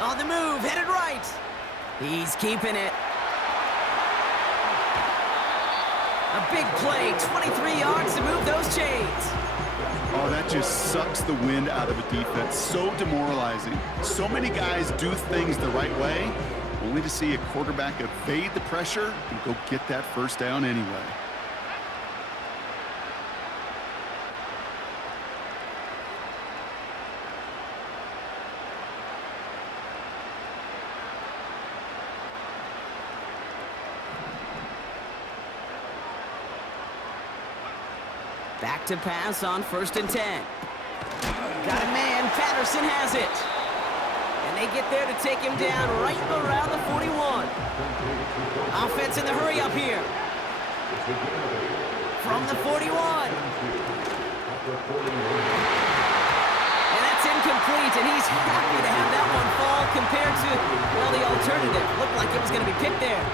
On the move, headed right. He's keeping it. A big play, 23 yards to move those chains. Oh, that just sucks the wind out of a defense. So demoralizing. So many guys do things the right way, only to see a quarterback evade the pressure and go get that first down anyway. Back to pass on 1st and 10. Got a man. Patterson has it. And they get there to take him down right around the 41. Offense in the hurry up here. From the 41. And that's incomplete, and he's happy to have that one fall compared to, well, the alternative. Looked like it was going to be picked there.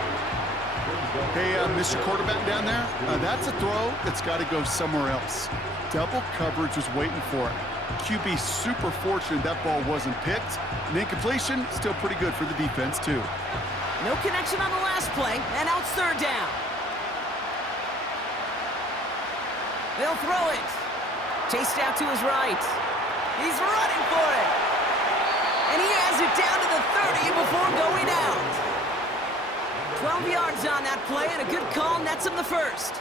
Hey, Mr. Quarterback down there, that's a throw that's got to go somewhere else. Double coverage was waiting for it. QB super fortunate that ball wasn't picked. And incompletion, still pretty good for the defense, too. No connection on the last play, and now it's 3rd down. They'll throw it. Chased out to his right. He's running for it. And he has it down to the 30 before going out. 12 yards on that play, and a good call nets him the 1st.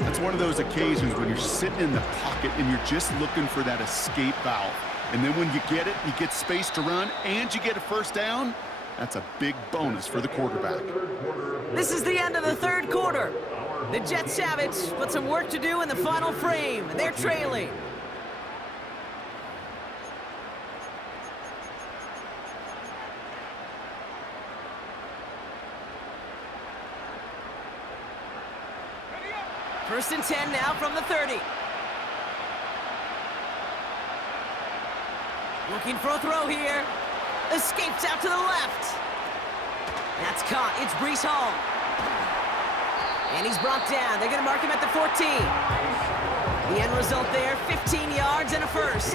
That's one of those occasions when you're sitting in the pocket and you're just looking for that escape valve. And then when you get it, you get space to run, and you get a first down, that's a big bonus for the quarterback. This is the end of the 3rd quarter. The Jets have it, but some work to do in the final frame. They're trailing. First and 10 now from the 30. Looking for a throw here. Escapes out to the left. That's caught. It's Breece Hall. And he's brought down. They're going to mark him at the 14. The end result there, 15 yards and a first.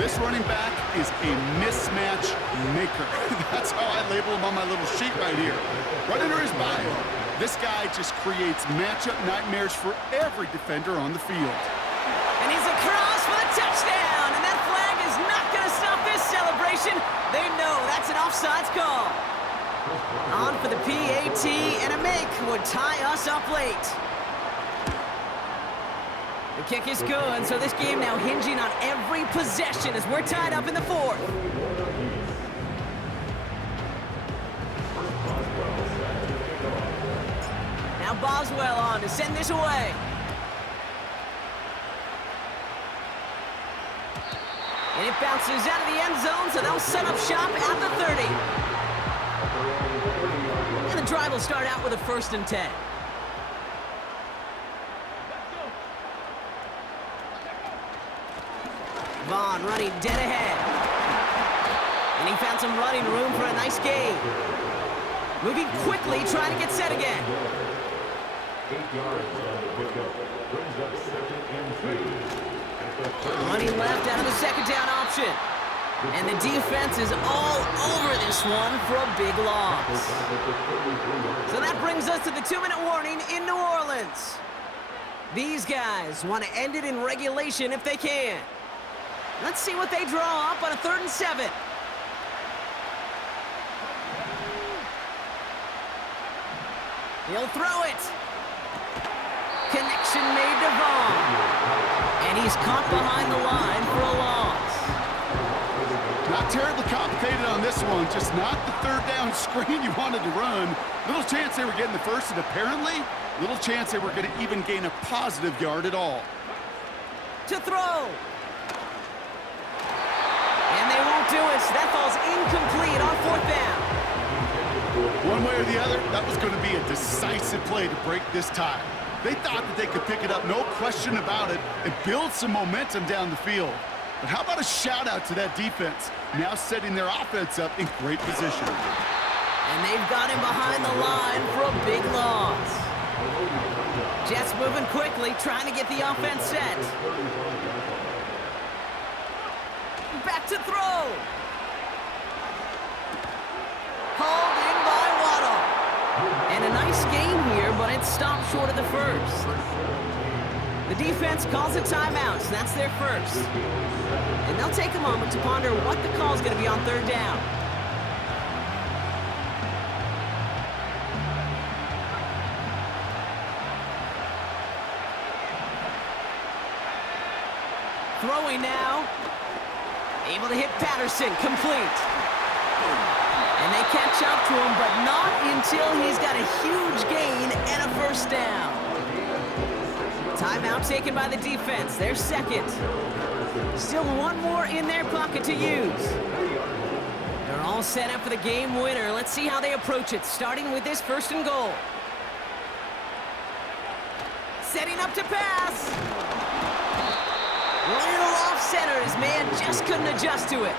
This running back is a mismatch maker. That's how I label him on my little sheet right here. Right under his bio. This guy just creates matchup nightmares for every defender on the field. And he's across for the touchdown. And that flag is not going to stop this celebration. They know that's an offsides call. On for the PAT, and a make would tie us up late. The kick is good, so this game now hinging on every possession as we're tied up in the 4th. Now Boswell on to send this away. And it bounces out of the end zone, so they'll set up shop at the 30. And the drive will start out with a 1st and 10. Vaughn running dead ahead. And he found some running room for a nice gain. Moving quickly, trying to get set again. 8 yards on the pickup. Brings up 2nd and 3. Running left out of the second down option. And the defense is all over this one for a big loss. So that brings us to the 2-minute warning in New Orleans. These guys want to end it in regulation if they can. Let's see what they draw up on a 3rd and 7. He'll throw it. Connection made to Vaughn. And he's caught behind the line for a loss. Not terribly complicated on this one, just not the 3rd down screen you wanted to run. Little chance they were getting the first, and apparently, little chance they were going to even gain a positive yard at all. To throw. And they won't do it. That falls incomplete on 4th down. One way or the other, that was going to be a decisive play to break this tie. They thought that they could pick it up, no question about it, and build some momentum down the field. But how about a shout-out to that defense, now setting their offense up in great position. And they've got him behind the line for a big loss. Jets moving quickly, trying to get the offense set. Back to throw. Holding by Waddle. And a nice game here, but it stopped short of the first. The defense calls a timeout, so that's their first. And they'll take a moment to ponder what the call is going to be on 3rd down. Throwing now. Able to hit Patterson, complete. And they catch up to him, but not until he's got a huge gain and a 1st down. Timeout taken by the defense, their 2nd. Still one more in their pocket to use. They're all set up for the game winner. Let's see how they approach it, starting with this 1st and goal. Setting up to pass. Little off center. His man just couldn't adjust to it.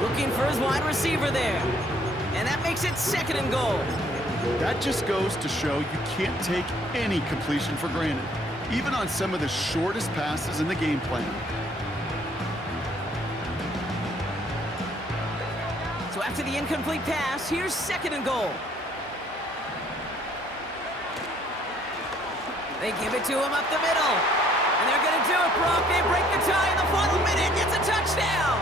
Looking for his wide receiver there. And that makes it 2nd and goal. That just goes to show you can't take any completion for granted, even on some of the shortest passes in the game plan. So after the incomplete pass, here's 2nd and goal. They give it to him up the middle. And they're going to do it, Brock. They break the tie in the final minute. It's a touchdown.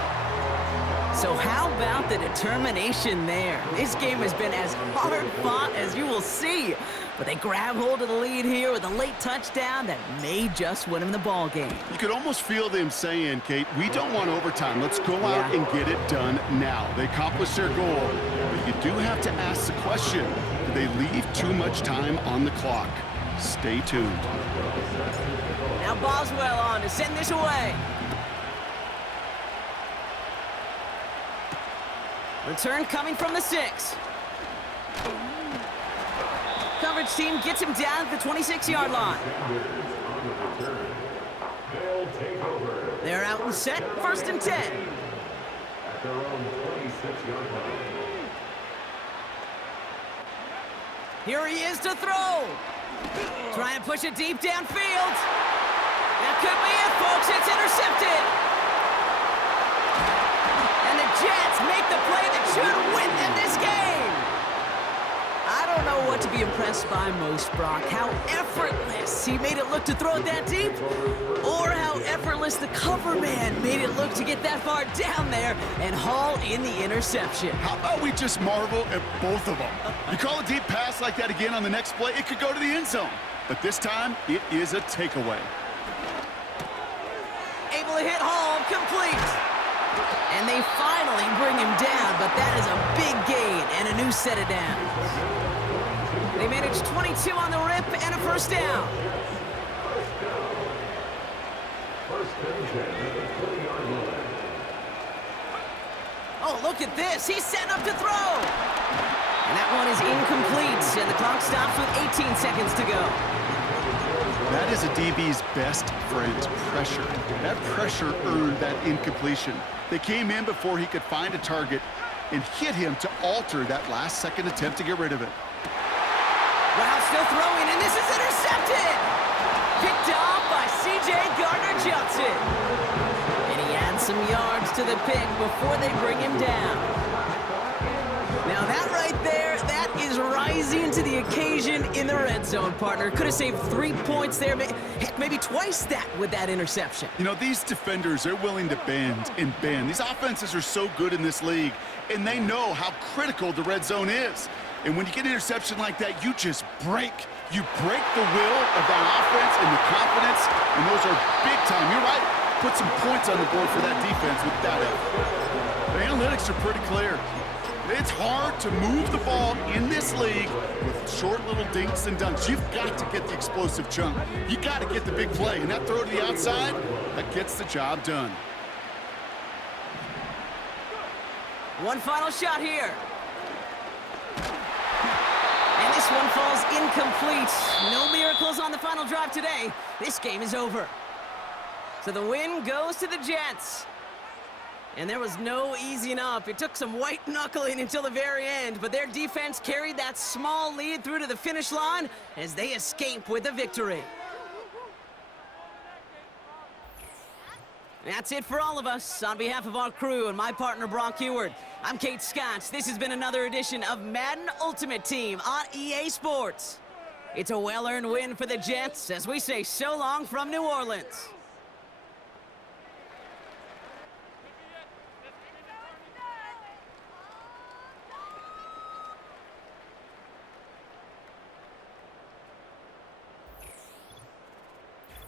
So how about the determination there? This game has been as hard fought as you will see. But they grab hold of the lead here with a late touchdown that may just win them the ball game. You could almost feel them saying, Kate, we don't want overtime. Let's go out and get it done now. They accomplished their goal. But you do have to ask the question, do they leave too much time on the clock? Stay tuned. Now Boswell on to send this away. Return coming from the 6. Coverage team gets him down at the 26-yard line. They're out and set, 1st and 10. At their own 26-yard line. Here he is to throw. Trying to push it deep downfield. That could be it, folks. It's intercepted. And the Jets make the play that should win them this game. I don't know what to be impressed by most, Brock. How effortless he made it look to throw it that deep, or how effortless the cover man made it look to get that far down there and haul in the interception. How about we just marvel at both of them? You call a deep pass like that again on the next play, it could go to the end zone. But this time, it is a takeaway. Able to hit home, complete. And they finally bring him down, but that is a big gain and a new set of downs. They managed 22 on the rip and a 1st down. Oh, look at this. He's setting up to throw. And that one is incomplete, and the clock stops with 18 seconds to go. That is a DB's best friend, pressure. That pressure earned that incompletion. They came in before he could find a target and hit him to alter that last-second attempt to get rid of it. Wow, still throwing, and this is intercepted! Picked off by C.J. Gardner-Johnson. And he adds some yards to the pick before they bring him down. Now that right there, that is rising to the occasion in the red zone, partner. Could have saved 3 points there, heck, maybe twice that with that interception. You know, these defenders, they're willing to bend and bend. These offenses are so good in this league, and they know how critical the red zone is. And when you get an interception like that, you just break. You break the will of that offense and the confidence, and those are big time. You're right. Put some points on the board for that defense with that effort. The analytics are pretty clear. It's hard to move the ball in this league with short little dinks and dunks. You've got to get the explosive chunk. You got to get the big play, and that throw to the outside, that gets the job done. One final shot here. And this one falls incomplete. No miracles on the final drive today. This game is over. So the win goes to the Jets. And there was no easing up. It took some white knuckling until the very end, but their defense carried that small lead through to the finish line as they escape with a victory. That's it for all of us. On behalf of our crew and my partner, Brock Heward, I'm Kate Scott. This has been another edition of Madden Ultimate Team on EA Sports. It's a well-earned win for the Jets as we say so long from New Orleans.